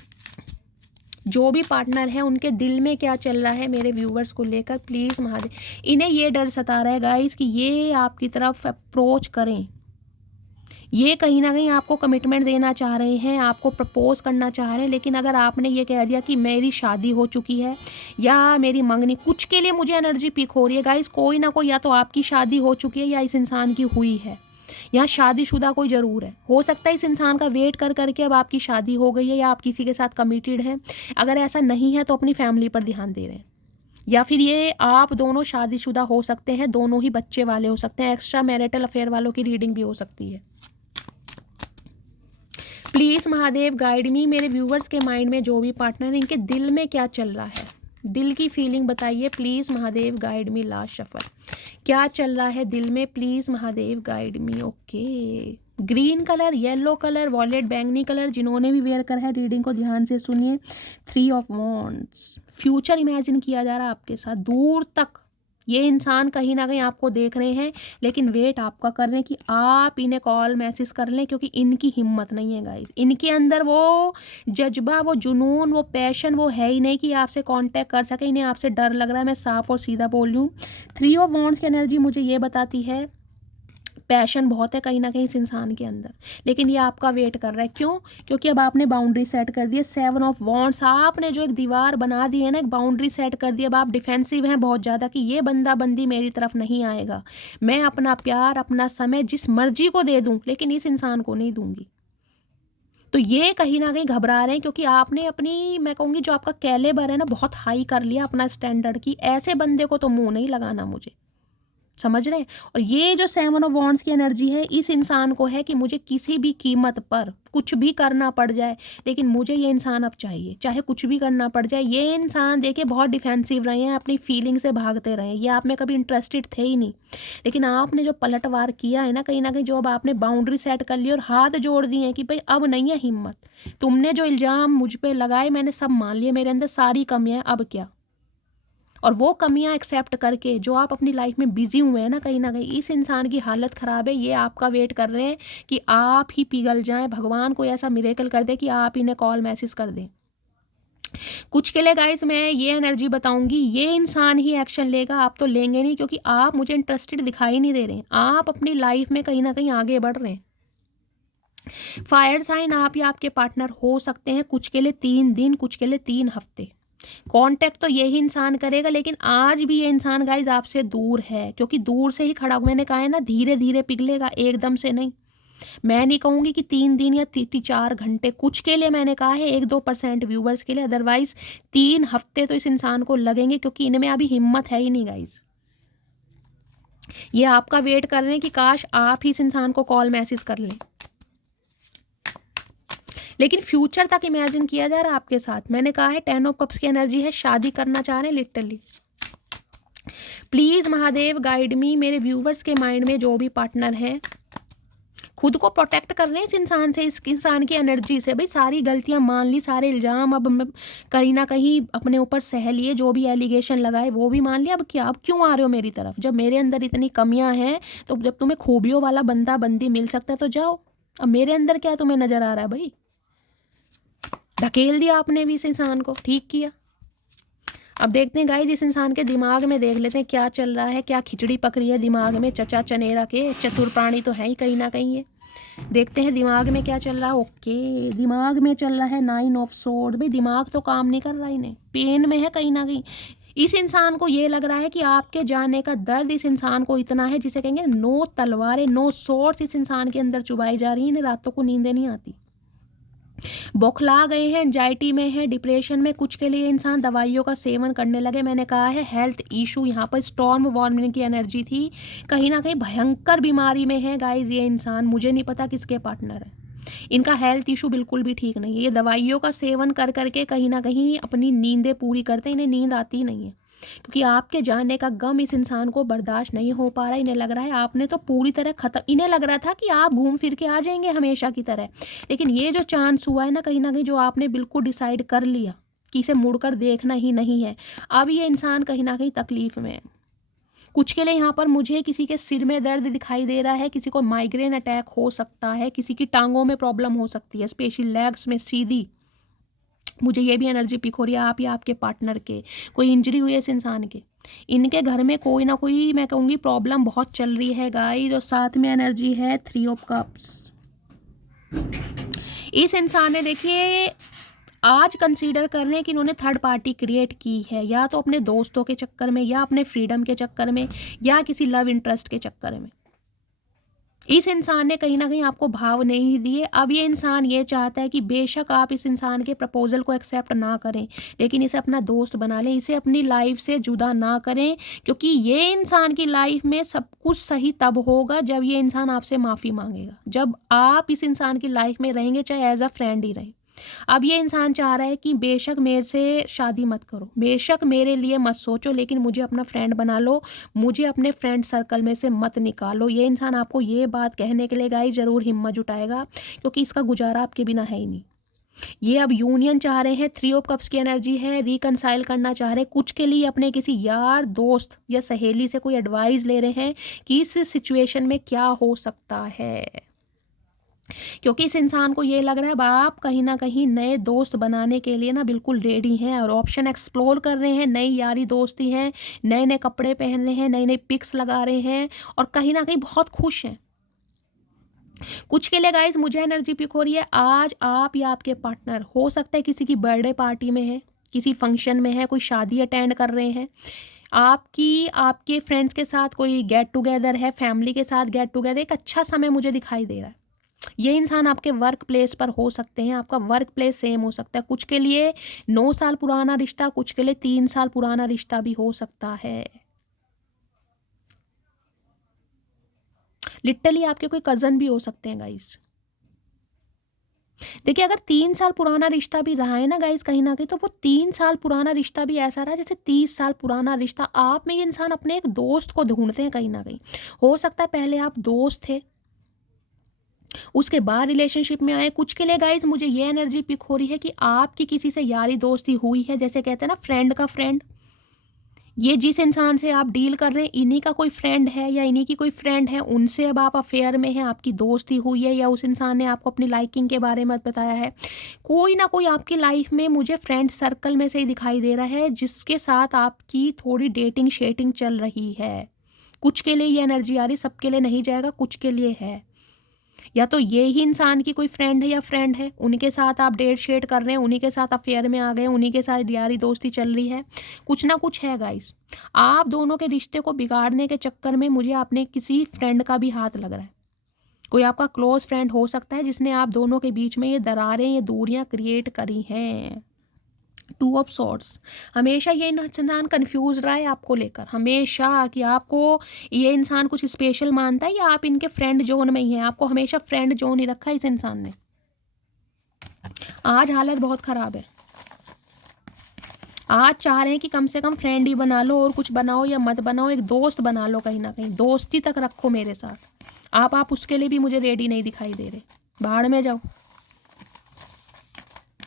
जो भी पार्टनर है उनके दिल में क्या चल रहा है मेरे व्यूवर्स को लेकर, प्लीज़ महादेव। इन्हें ये डर सता रहा है गाइस कि ये आपकी तरफ अप्रोच करें, ये कहीं ना कहीं आपको कमिटमेंट देना चाह रहे हैं, आपको प्रपोज करना चाह रहे हैं, लेकिन अगर आपने ये कह दिया कि मेरी शादी हो चुकी है या मेरी मंगनी, कुछ के लिए मुझे एनर्जी पिक हो रही है गाइस, कोई ना कोई, या तो आपकी शादी हो चुकी है या इस इंसान की हुई है, यहाँ शादीशुदा कोई ज़रूर है। हो सकता है इस इंसान का वेट कर करके अब आपकी शादी हो गई है या आप किसी के साथ कमिटेड हैं। अगर ऐसा नहीं है तो अपनी फैमिली पर ध्यान दे रहे हैं, या फिर ये आप दोनों शादीशुदा हो सकते हैं, दोनों ही बच्चे वाले हो सकते हैं, एक्स्ट्रा मैरिटल अफेयर वालों की रीडिंग भी हो सकती है। प्लीज़ महादेव गाइड मी, मेरे व्यूवर्स के माइंड में जो भी पार्टनर है इनके दिल में क्या चल रहा है, दिल की फीलिंग बताइए please Mahadev guide me. Last shuffle, क्या चल रहा है दिल में, please Mahadev guide me. Okay, green colour, yellow colour, wallet बैंगनी कलर, जिन्होंने भी वेयर करा है रीडिंग को ध्यान से सुनिए। 3 ऑफ वॉन्ड्स, फ्यूचर इमेजिन किया जा रहा है आपके साथ, दूर तक ये इंसान कहीं ना कहीं आपको देख रहे हैं, लेकिन वेट आपका कर रहे हैं कि आप इन्हें कॉल मैसेज कर लें, क्योंकि इनकी हिम्मत नहीं है गाइस, इनके अंदर वो जज्बा, वो जुनून, वो पैशन वो है ही नहीं कि आपसे कांटेक्ट कर सके। इन्हें आपसे डर लग रहा है, मैं साफ और सीधा बोल रही हूँ। 3 ऑफ वॉन्ड्स की एनर्जी मुझे ये बताती है पैशन बहुत है कहीं ना कहीं इस इंसान के अंदर, लेकिन ये आपका वेट कर रहा है। क्यों? क्योंकि अब आपने बाउंड्री सेट कर दी है। 7 ऑफ वॉन्ड्स, आपने जो एक दीवार बना दी है ना, एक बाउंड्री सेट कर दी। अब आप डिफेंसिव हैं बहुत ज़्यादा कि ये बंदा बंदी मेरी तरफ नहीं आएगा, मैं अपना प्यार, अपना समय जिस मर्जी को दे दूँ, लेकिन इस इंसान को नहीं दूंगी। तो ये कहीं ना कहीं घबरा रहे हैं क्योंकि आपने अपनी, मैं कहूँगी जो आपका कैलिबर है ना, बहुत हाई कर लिया अपना स्टैंडर्ड की। ऐसे बंदे को तो मुँह नहीं लगाना मुझे, समझ रहे हैं। और ये जो 7 ऑफ वॉन्ड्स की एनर्जी है, इस इंसान को है कि मुझे किसी भी कीमत पर कुछ भी करना पड़ जाए, लेकिन मुझे ये इंसान अब चाहिए, चाहे कुछ भी करना पड़ जाए। ये इंसान देखिए बहुत डिफेंसिव रहे हैं, अपनी फीलिंग से भागते रहे, ये आप में कभी इंटरेस्टेड थे ही नहीं। लेकिन आपने जो पलटवार किया है ना कहीं जो अब आपने बाउंड्री सेट कर ली और हाथ जोड़ दिए हैं कि भाई अब नहीं है हिम्मत, तुमने जो इल्ज़ाम मुझ पे लगाए मैंने सब मान लिए, मेरे अंदर सारी कमियां, अब क्या। और वो कमियां एक्सेप्ट करके जो आप अपनी लाइफ में बिजी हुए हैं ना कहीं इस इंसान की हालत ख़राब है, ये आपका वेट कर रहे हैं कि आप ही पिघल जाएं, भगवान कोई ऐसा मिरेकल कर दे कि आप इन्हें कॉल मैसेज कर दें। कुछ के लिए गाइस मैं ये एनर्जी बताऊंगी, ये इंसान ही एक्शन लेगा, आप तो लेंगे नहीं, क्योंकि आप मुझे इंटरेस्टेड दिखाई नहीं दे रहे हैं, आप अपनी लाइफ में कहीं ना कहीं आगे बढ़ रहे हैं। फायर साइन आप या आपके पार्टनर हो सकते हैं, कुछ के लिए 3 दिन, कुछ के लिए 3 हफ्ते। कांटेक्ट तो यही इंसान करेगा, लेकिन आज भी ये इंसान गाइज आपसे दूर है, क्योंकि दूर से ही खड़ा, मैंने कहा है ना धीरे धीरे पिघलेगा, एकदम से नहीं। मैं नहीं कहूँगी कि 3 दिन या 4 घंटे, कुछ के लिए मैंने कहा है 1-2% व्यूवर्स के लिए, अदरवाइज 3 हफ्ते तो इस इंसान को लगेंगे, क्योंकि इनमें अभी हिम्मत है ही नहीं गाइज। ये आपका वेट कर रहे हैं कि काश आप ही इस इंसान को कॉल मैसेज कर लें, लेकिन फ्यूचर तक इमेजिन किया जा रहा है आपके साथ। मैंने कहा है 10 ऑफ कप्स की एनर्जी है, शादी करना चाह रहे हैं लिटरली। प्लीज महादेव गाइड मी, मेरे व्यूवर्स के माइंड में जो भी पार्टनर है खुद को प्रोटेक्ट कर रहे हैं इस इंसान से, इस इंसान की एनर्जी से। भाई सारी गलतियां मान ली, सारे इल्जाम अब कहीं ना कहीं अपने ऊपर सह लिए, जो भी एलिगेशन लगाए वो भी मान लिया। अब क्या, अब क्यों आ रहे हो मेरी तरफ, जब मेरे अंदर इतनी कमियां हैं, तो जब तुम्हें खूबियों वाला बंदा बंदी मिल सकता है तो जाओ, अब मेरे अंदर क्या तुम्हें नजर आ रहा है भाई। धकेल दिया आपने भी इस इंसान को, ठीक किया। अब देखते हैं गाइस इस इंसान के दिमाग में, देख लेते हैं क्या चल रहा है, क्या खिचड़ी पक रही है दिमाग में। चचा चनेरा के चतुर प्राणी तो है ही कहीं ना कहीं ये। देखते हैं दिमाग में क्या चल रहा है। ओके, दिमाग में चल रहा है 9 ऑफ सोर्ड। भाई दिमाग तो काम नहीं कर रहा, इन्हें पेन में है कहीं ना कहीं। इस इंसान को ये लग रहा है कि आपके जाने का दर्द इस इंसान को इतना है, जिसे कहेंगे 9 तलवारें, 9 सोर्ड्स इस इंसान के अंदर चुभाई जा रही है, इन्हें रातों को नींदें नहीं आती, बौखला गए हैं, एंजाइटी में है, डिप्रेशन में। कुछ के लिए इंसान दवाइयों का सेवन करने लगे। मैंने कहा है हेल्थ इशू, यहाँ पर स्टॉर्म वार्मिंग की एनर्जी थी, कहीं ना कहीं भयंकर बीमारी में है गाइज ये इंसान। मुझे नहीं पता किसके पार्टनर है, इनका हेल्थ इशू बिल्कुल भी ठीक नहीं है। ये दवाइयों का सेवन कर करके कहीं ना कहीं अपनी नींदें पूरी करते हैं, इन्हें नींद आती नहीं है, क्योंकि आपके जाने का गम इस इंसान को बर्दाश्त नहीं हो पा रहा। इन्हें लग रहा है आपने तो पूरी तरह खत्म, इन्हें लग रहा था कि आप घूम फिर के आ जाएंगे हमेशा की तरह, लेकिन ये जो चांस हुआ है ना कहीं जो आपने बिल्कुल डिसाइड कर लिया कि इसे मुड़कर देखना ही नहीं है, अब ये इंसान कहीं ना कहीं तकलीफ में है। कुछ के लिए यहाँ पर मुझे किसी के सिर में दर्द दिखाई दे रहा है, किसी को माइग्रेन अटैक हो सकता है, किसी की टांगों में प्रॉब्लम हो सकती है, स्पेशली लेग्स में सीधी। मुझे ये भी एनर्जी पिक हो रही है आप या आपके पार्टनर के कोई इंजरी हुई है इस इंसान के, इनके घर में कोई ना कोई मैं कहूँगी प्रॉब्लम बहुत चल रही है गाइस। और साथ में एनर्जी है 3 ऑफ कप्स। इस इंसान ने देखिए आज कंसीडर कर रहे हैं कि इन्होंने थर्ड पार्टी क्रिएट की है, या तो अपने दोस्तों के चक्कर में, या अपने फ्रीडम के चक्कर में, या किसी लव इंटरेस्ट के चक्कर में। इस इंसान ने कहीं ना कहीं आपको भाव नहीं दिए। अब ये इंसान ये चाहता है कि बेशक आप इस इंसान के प्रपोजल को एक्सेप्ट ना करें, लेकिन इसे अपना दोस्त बना लें, इसे अपनी लाइफ से जुदा ना करें, क्योंकि ये इंसान की लाइफ में सब कुछ सही तब होगा जब ये इंसान आपसे माफ़ी मांगेगा, जब आप इस इंसान की लाइफ में रहेंगे, चाहे एज अ फ्रेंड ही रहे। अब ये इंसान चाह रहा है कि बेशक मेरे से शादी मत करो, बेशक मेरे लिए मत सोचो, लेकिन मुझे अपना फ्रेंड बना लो, मुझे अपने फ्रेंड सर्कल में से मत निकालो। ये इंसान आपको ये बात कहने के लिए गाइस ज़रूर हिम्मत जुटाएगा, क्योंकि इसका गुजारा आपके बिना है ही नहीं। ये अब यूनियन चाह रहे हैं, 3 ऑफ कप्स की एनर्जी है, रिकनसाइल करना चाह रहे हैं। कुछ के लिए अपने किसी यार, दोस्त या सहेली से कोई एडवाइस ले रहे हैं कि इस सिचुएशन में क्या हो सकता है, क्योंकि इस इंसान को ये लग रहा है अब आप कहीं ना कहीं नए दोस्त बनाने के लिए ना बिल्कुल रेडी हैं, और ऑप्शन एक्सप्लोर कर रहे हैं, नई यारी दोस्ती हैं, नए नए कपड़े पहन रहे हैं, नई नई पिक्स लगा रहे हैं, और कहीं ना कहीं बहुत खुश हैं। कुछ के लिए गाइस मुझे एनर्जी पिक हो रही है, आज आप या आपके पार्टनर हो सकता है किसी की बर्थडे पार्टी में है, किसी फंक्शन में है, कोई शादी अटेंड कर रहे हैं, आपके फ्रेंड्स के साथ कोई गेट टुगेदर है, फैमिली के साथ गेट टुगेदर, एक अच्छा समय मुझे दिखाई दे रहा है। ये इंसान आपके वर्क प्लेस पर हो सकते हैं, आपका वर्क प्लेस सेम हो सकता है। कुछ के लिए 9 साल पुराना रिश्ता, कुछ के लिए 3 साल पुराना रिश्ता भी हो सकता है। लिटरली आपके कोई कज़न भी हो सकते हैं गाइस। देखिए अगर 3 साल पुराना रिश्ता भी रहा है ना गाइस कहीं ना कहीं, तो वो 3 साल पुराना रिश्ता भी ऐसा रहा जैसे 30 साल पुराना रिश्ता। आप में ये इंसान अपने एक दोस्त को ढूंढते हैं कहीं ना कहीं। हो सकता है पहले आप दोस्त थे, उसके बाद रिलेशनशिप में आए। कुछ के लिए गाइस मुझे ये एनर्जी पिक हो रही है कि आपकी किसी से यारी दोस्ती हुई है, जैसे कहते हैं ना फ्रेंड का फ्रेंड। ये जिस इंसान से आप डील कर रहे हैं इन्हीं का कोई फ्रेंड है या इन्हीं की कोई फ्रेंड है, उनसे अब आप अफेयर में हैं, आपकी दोस्ती हुई है, या उस इंसान ने आपको अपनी लाइकिंग के बारे में बताया है। कोई ना कोई आपकी लाइफ में मुझे फ्रेंड सर्कल में से ही दिखाई दे रहा है जिसके साथ आपकी थोड़ी डेटिंग शेटिंग चल रही है। कुछ के लिए ये एनर्जी आ रही, सबके लिए नहीं जाएगा, कुछ के लिए है। या तो ये ही इंसान की कोई फ्रेंड है या फ्रेंड है, उनके साथ आप डेट शेट कर रहे हैं, उन्हीं के साथ अफेयर में आ गए, उन्हीं के साथ यारी दोस्ती चल रही है। कुछ ना कुछ है गाइस। आप दोनों के रिश्ते को बिगाड़ने के चक्कर में मुझे अपने किसी फ्रेंड का भी हाथ लग रहा है। कोई आपका क्लोज फ्रेंड हो सकता है जिसने आप दोनों के बीच में ये दरारें, ये दूरियां क्रिएट करी हैं। 2 ऑफ सॉर्ड्स। हमेशा ये इंसान कंफ्यूज रहा है आपको लेकर, हमेशा, कि आपको ये इंसान कुछ स्पेशल मानता है या आप इनके फ्रेंड जोन में ही हैं। आपको हमेशा फ्रेंड जोन ही रखा है इस इंसान ने। आज हालत बहुत ख़राब है। आज चाह रहे हैं कि कम से कम फ्रेंड ही बना लो, और कुछ बनाओ या मत बनाओ, एक दोस्त बना लो, कहीं ना कहीं दोस्ती तक रखो मेरे साथ। आप उसके लिए भी मुझे रेडी नहीं दिखाई दे रहे। बाहर में जाओ।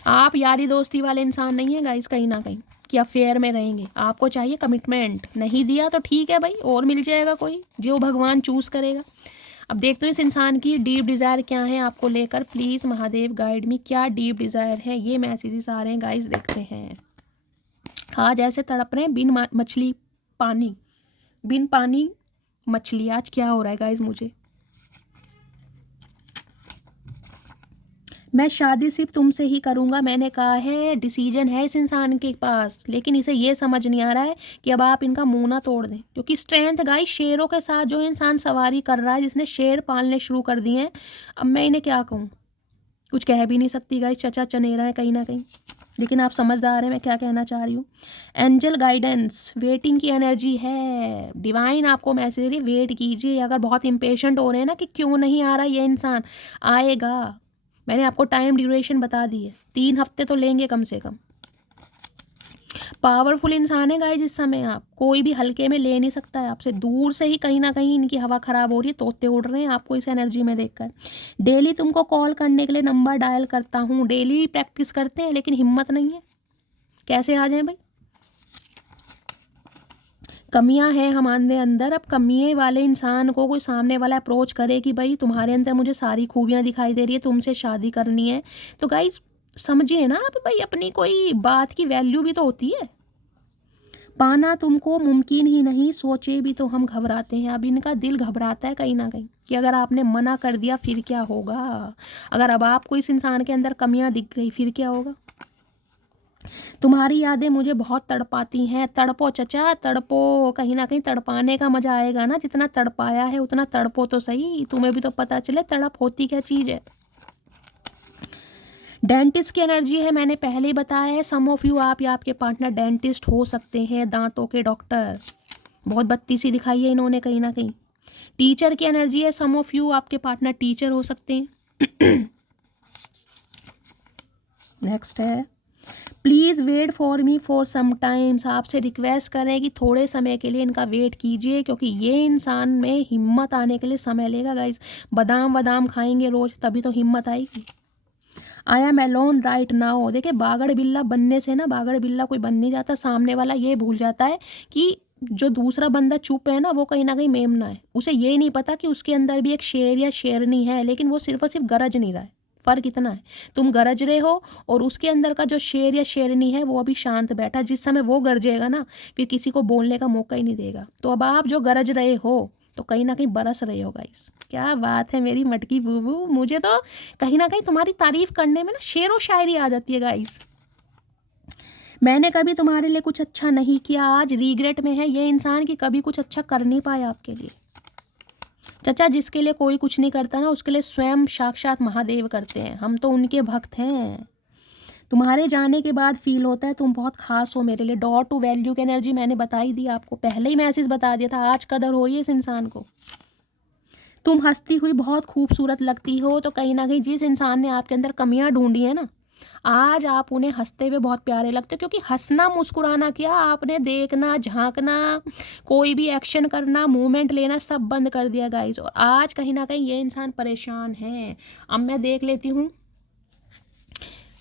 आप यारी दोस्ती वाले इंसान नहीं है गाइस कहीं ना कहीं कि अफेयर में रहेंगे। आपको चाहिए कमिटमेंट। नहीं दिया तो ठीक है भाई, और मिल जाएगा कोई जो भगवान चूज करेगा। अब देखते हो इस इंसान की डीप डिज़ायर क्या है आपको लेकर। प्लीज़ महादेव गाइड मी, क्या डीप डिज़ायर है, ये मैसेजेस आ रहे हैं गाइस, देखते हैं। आज ऐसे तड़प रहे हैं बिन मछली पानी, बिन पानी मछली। आज क्या हो रहा है गाइस मुझे। मैं शादी सिर्फ तुमसे ही करूँगा, मैंने कहा है। डिसीजन है इस इंसान के पास, लेकिन इसे ये समझ नहीं आ रहा है कि अब आप इनका मुंह ना तोड़ दें। क्योंकि स्ट्रेंथ गाइस, शेरों के साथ जो इंसान सवारी कर रहा है, जिसने शेर पालने शुरू कर दिए हैं, अब मैं इन्हें क्या कहूँ, कुछ कह भी नहीं सकती गाइस। चचा चनेरा है कहीं ना कहीं, लेकिन आप समझदार हैं मैं क्या कहना चाह रही हूँ। एंजल गाइडेंस, वेटिंग की एनर्जी है। डिवाइन आपको मैसेज दे रही है, वेट कीजिए। अगर बहुत इम्पेशेंट हो रहे हैं ना कि क्यों नहीं आ रहा ये इंसान, आएगा। मैंने आपको टाइम ड्यूरेशन बता दी है, 3 हफ्ते तो लेंगे कम से कम। पावरफुल इंसान है गाइस इस समय। आप कोई भी हल्के में ले नहीं सकता है आपसे। दूर से ही कहीं ना कहीं इनकी हवा खराब हो रही है, तोते उड़ रहे हैं आपको इस एनर्जी में देखकर। डेली तुमको कॉल करने के लिए नंबर डायल करता हूँ, डेली प्रैक्टिस करते हैं, लेकिन हिम्मत नहीं है। कैसे आ जाएं भाई। कमियां हैं हमारे अंदर। अब कमियां वाले इंसान को कोई सामने वाला अप्रोच करे कि भाई तुम्हारे अंदर मुझे सारी खूबियां दिखाई दे रही है, तुमसे शादी करनी है, तो गाइस समझिए ना आप भाई, अपनी कोई बात की वैल्यू भी तो होती है। पाना तुमको मुमकिन ही नहीं, सोचे भी तो हम घबराते हैं। अब इनका दिल घबराता है कहीं ना कहीं कि अगर आपने मना कर दिया फिर क्या होगा। अगर अब आपको इस इंसान के अंदर कमियां दिख गई फिर क्या होगा। तुम्हारी यादें मुझे बहुत तड़पाती हैं। तड़पो चचा, तड़पो। कहीं ना कहीं तड़पाने का मजा आएगा ना, जितना तड़पाया है उतना तड़पो तो सही, तुम्हें भी तो पता चले तड़प होती क्या चीज़ है। डेंटिस्ट की एनर्जी है, मैंने पहले ही बताया है। सम ऑफ यू, आप या आपके पार्टनर डेंटिस्ट हो सकते हैं, दांतों के डॉक्टर। बहुत बत्ती सी दिखाई है इन्होंने कहीं ना कहीं। टीचर की एनर्जी है, सम ऑफ यू, आपके पार्टनर टीचर हो सकते हैं। नेक्स्ट है, please wait for me for some times. आपसे रिक्वेस्ट करें कि थोड़े समय के लिए इनका वेट कीजिए, क्योंकि ये इंसान में हिम्मत आने के लिए समय लेगा गाइस। बादाम खाएंगे रोज, तभी तो हिम्मत आएगी। I am alone right now. देखिए बागड़ बिल्ला बनने से ना, बागड़ बिल्ला कोई बन नहीं जाता। सामने वाला ये भूल जाता है कि जो दूसरा बंदा चुप है ना, वो कहीं ना कहीं मेमना है। उसे ये नहीं पता कि उसके अंदर भी एक शेर या शेरनी है, लेकिन वो सिर्फ और सिर्फ गरज नहीं रहा है। फ़र्क इतना है, तुम गरज रहे हो और उसके अंदर का जो शेर या शेरनी है वो अभी शांत बैठा। जिस समय वो गरजेगा ना, फिर किसी को बोलने का मौका ही नहीं देगा। तो अब आप जो गरज रहे हो तो कहीं ना कहीं बरस रहे हो गाइस। क्या बात है मेरी मटकी बूबू, मुझे तो कहीं ना कहीं तुम्हारी तारीफ करने में ना शेरो शायरी आ जाती है गाइस। मैंने कभी तुम्हारे लिए कुछ अच्छा नहीं किया, आज रिग्रेट में है ये इंसान कि कभी कुछ अच्छा कर नहीं पाया आपके लिए। चचा, जिसके लिए कोई कुछ नहीं करता ना, उसके लिए स्वयं साक्षात महादेव करते हैं। हम तो उनके भक्त हैं। तुम्हारे जाने के बाद फील होता है तुम बहुत खास हो मेरे लिए। डॉट टू वैल्यू की एनर्जी मैंने बता ही दी आपको, पहले ही मैसेज बता दिया था। आज कदर हो रही है इस इंसान को। तुम हंसती हुई बहुत खूबसूरत लगती हो। तो कहीं ना कहीं जिस इंसान ने आपके अंदर कमियां ढूंढी है ना, आज आप उन्हें हंसते हुए बहुत प्यारे लगते हो, क्योंकि हंसना मुस्कुराना क्या, आपने देखना झांकना, कोई भी एक्शन करना, मूवमेंट लेना सब बंद कर दिया गाइस। और आज कहीं ना कहीं ये इंसान परेशान है। अब मैं देख लेती हूँ,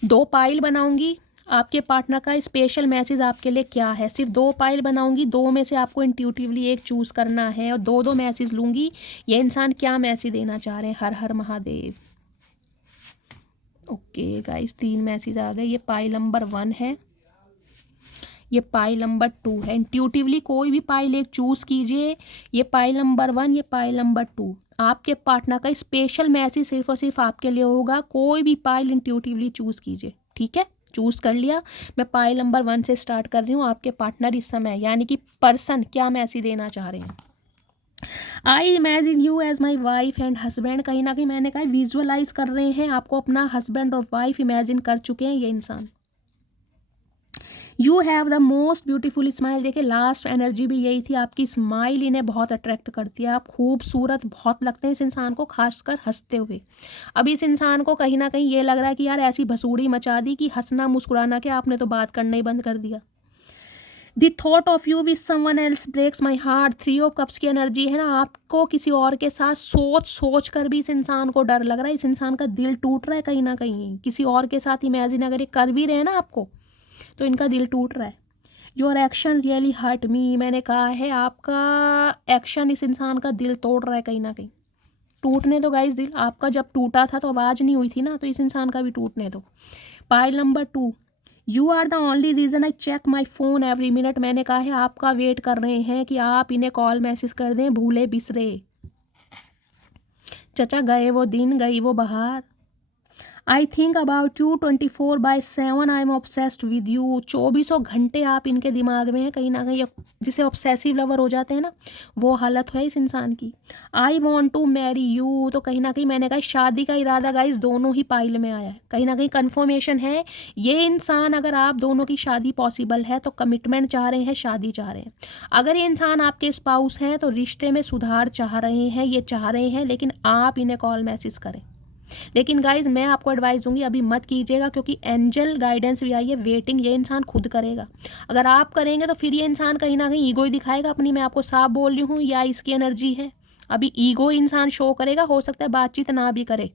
2 पाइल बनाऊंगी, आपके पार्टनर का स्पेशल मैसेज आपके लिए क्या है। सिर्फ 2 पाइल बनाऊंगी, 2 में से आपको इंट्यूटिवली एक चूज करना है और 2 मैसेज लूंगी। ये इंसान क्या मैसेज देना चाह रहे हैं। हर Har Mahadev. Okay guys, 3 message आ गए। ये पाइल नंबर 1 है, ये पाइल नंबर 2 है। इंट्यूटिवली कोई भी पाइल एक चूज कीजिए। ये पाइल नंबर 1, ये पाइल नंबर 2। आपके पार्टनर का स्पेशल मैसेज सिर्फ और सिर्फ आपके लिए होगा। कोई भी पाइल इंट्यूटिवली चूज कीजिए, ठीक है। चूज कर लिया। मैं पाइल नंबर 1 से स्टार्ट कर रही हूँ। आपके पार्टनर इस समय यानी कि पर्सन क्या मैसेज देना चाह रहे हैं। I imagine you as my wife and husband. कहीं ना कहीं मैंने कहा विजुअलाइज कर रहे हैं आपको अपना हस्बैंड और वाइफ इमेजिन कर चुके हैं ये इंसान। You have the most beautiful smile. देखिए लास्ट एनर्जी भी यही थी, आपकी स्माइल इन्हें बहुत अट्रैक्ट करती है। आप खूबसूरत बहुत लगते हैं इस इंसान को, खासकर हंसते हुए। अब इस इंसान को कहीं ना कहीं ये लग रहा है कि यार ऐसी भसूड़ी मचा दी कि हंसना मुस्कुराना के आपने तो बात करना ही बंद कर दिया। The thought of you with someone else breaks my heart. 3 of cups की एनर्जी है ना, आपको किसी और के साथ सोच सोच कर भी इस इंसान को डर लग रहा है। इस इंसान का दिल टूट रहा है कहीं ना कहीं। किसी और के साथ इमेजिन अगर ये कर भी रहे हैं ना आपको, तो इनका दिल टूट रहा है। Your action really hurt me. मैंने कहा है आपका एक्शन इस इंसान का दिल तोड़ रहा है कहीं ना कहीं। टूटने दो गाइस दिल। आपका जब टूटा था तो आवाज़ नहीं हुई थी ना, तो इस इंसान का भी टूटने दो। Pile number 2, you are the only reason I check my phone every minute. मैंने कहा है आपका वेट कर रहे हैं कि आप इन्हें कॉल मैसेज कर दें, भूले बिसरे। चचा गए वो दिन, गई वो बहार। I think about you 24/7। I am obsessed with you. 24 घंटे आप इनके दिमाग में हैं कहीं ना कहीं। जिसे ऑब्सेसिव लवर हो जाते हैं ना, वो हालत है इस इंसान की। I want to marry you. तो कहीं ना कहीं मैंने कहा शादी का इरादा गाइस दोनों ही पाइल में आया है। कहीं ना कहीं कन्फर्मेशन है ये इंसान, अगर आप दोनों की शादी पॉसिबल है तो कमिटमेंट चाह रहे हैं, शादी चाह रहे हैं। अगर ये इंसान आपके स्पाउस हैं तो रिश्ते में सुधार चाह रहे हैं, ये चाह रहे हैं, लेकिन आप इन्हें कॉल मैसेज करें। लेकिन गाइज मैं आपको एडवाइस दूंगी अभी मत कीजिएगा, क्योंकि एंजल गाइडेंस भी आई है। वेटिंग ये इंसान खुद करेगा। अगर आप करेंगे तो फिर ये इंसान कहीं ना कहीं ईगो ही दिखाएगा अपनी। मैं आपको साफ बोल रही हूँ, या इसकी एनर्जी है अभी ईगो इंसान शो करेगा। हो सकता है बातचीत ना भी करे,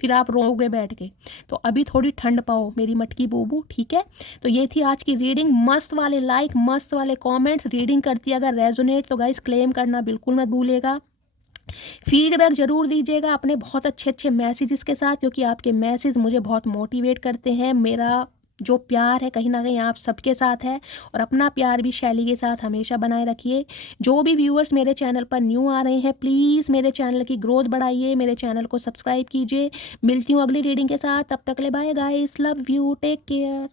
फिर आप रोओगे बैठ के। तो अभी थोड़ी ठंड पाओ मेरी मटकी बूबू, ठीक है। तो ये थी आज की रीडिंग। मस्त वाले लाइक, मस्त वाले कमेंट्स। रीडिंग करती है अगर रेजोनेट तो गाइस क्लेम करना बिल्कुल मत भूलिएगा। फीडबैक ज़रूर दीजिएगा अपने बहुत अच्छे अच्छे मैसेजेस के साथ, क्योंकि आपके मैसेज मुझे बहुत मोटिवेट करते हैं। मेरा जो प्यार है कहीं ना कहीं आप सबके साथ है, और अपना प्यार भी शैली के साथ हमेशा बनाए रखिए। जो भी व्यूअर्स मेरे चैनल पर न्यू आ रहे हैं, प्लीज़ मेरे चैनल की ग्रोथ बढ़ाइए, मेरे चैनल को सब्सक्राइब कीजिए। मिलती हूँ अगली रीडिंग के साथ, तब तक ले bye guys, love you, take care.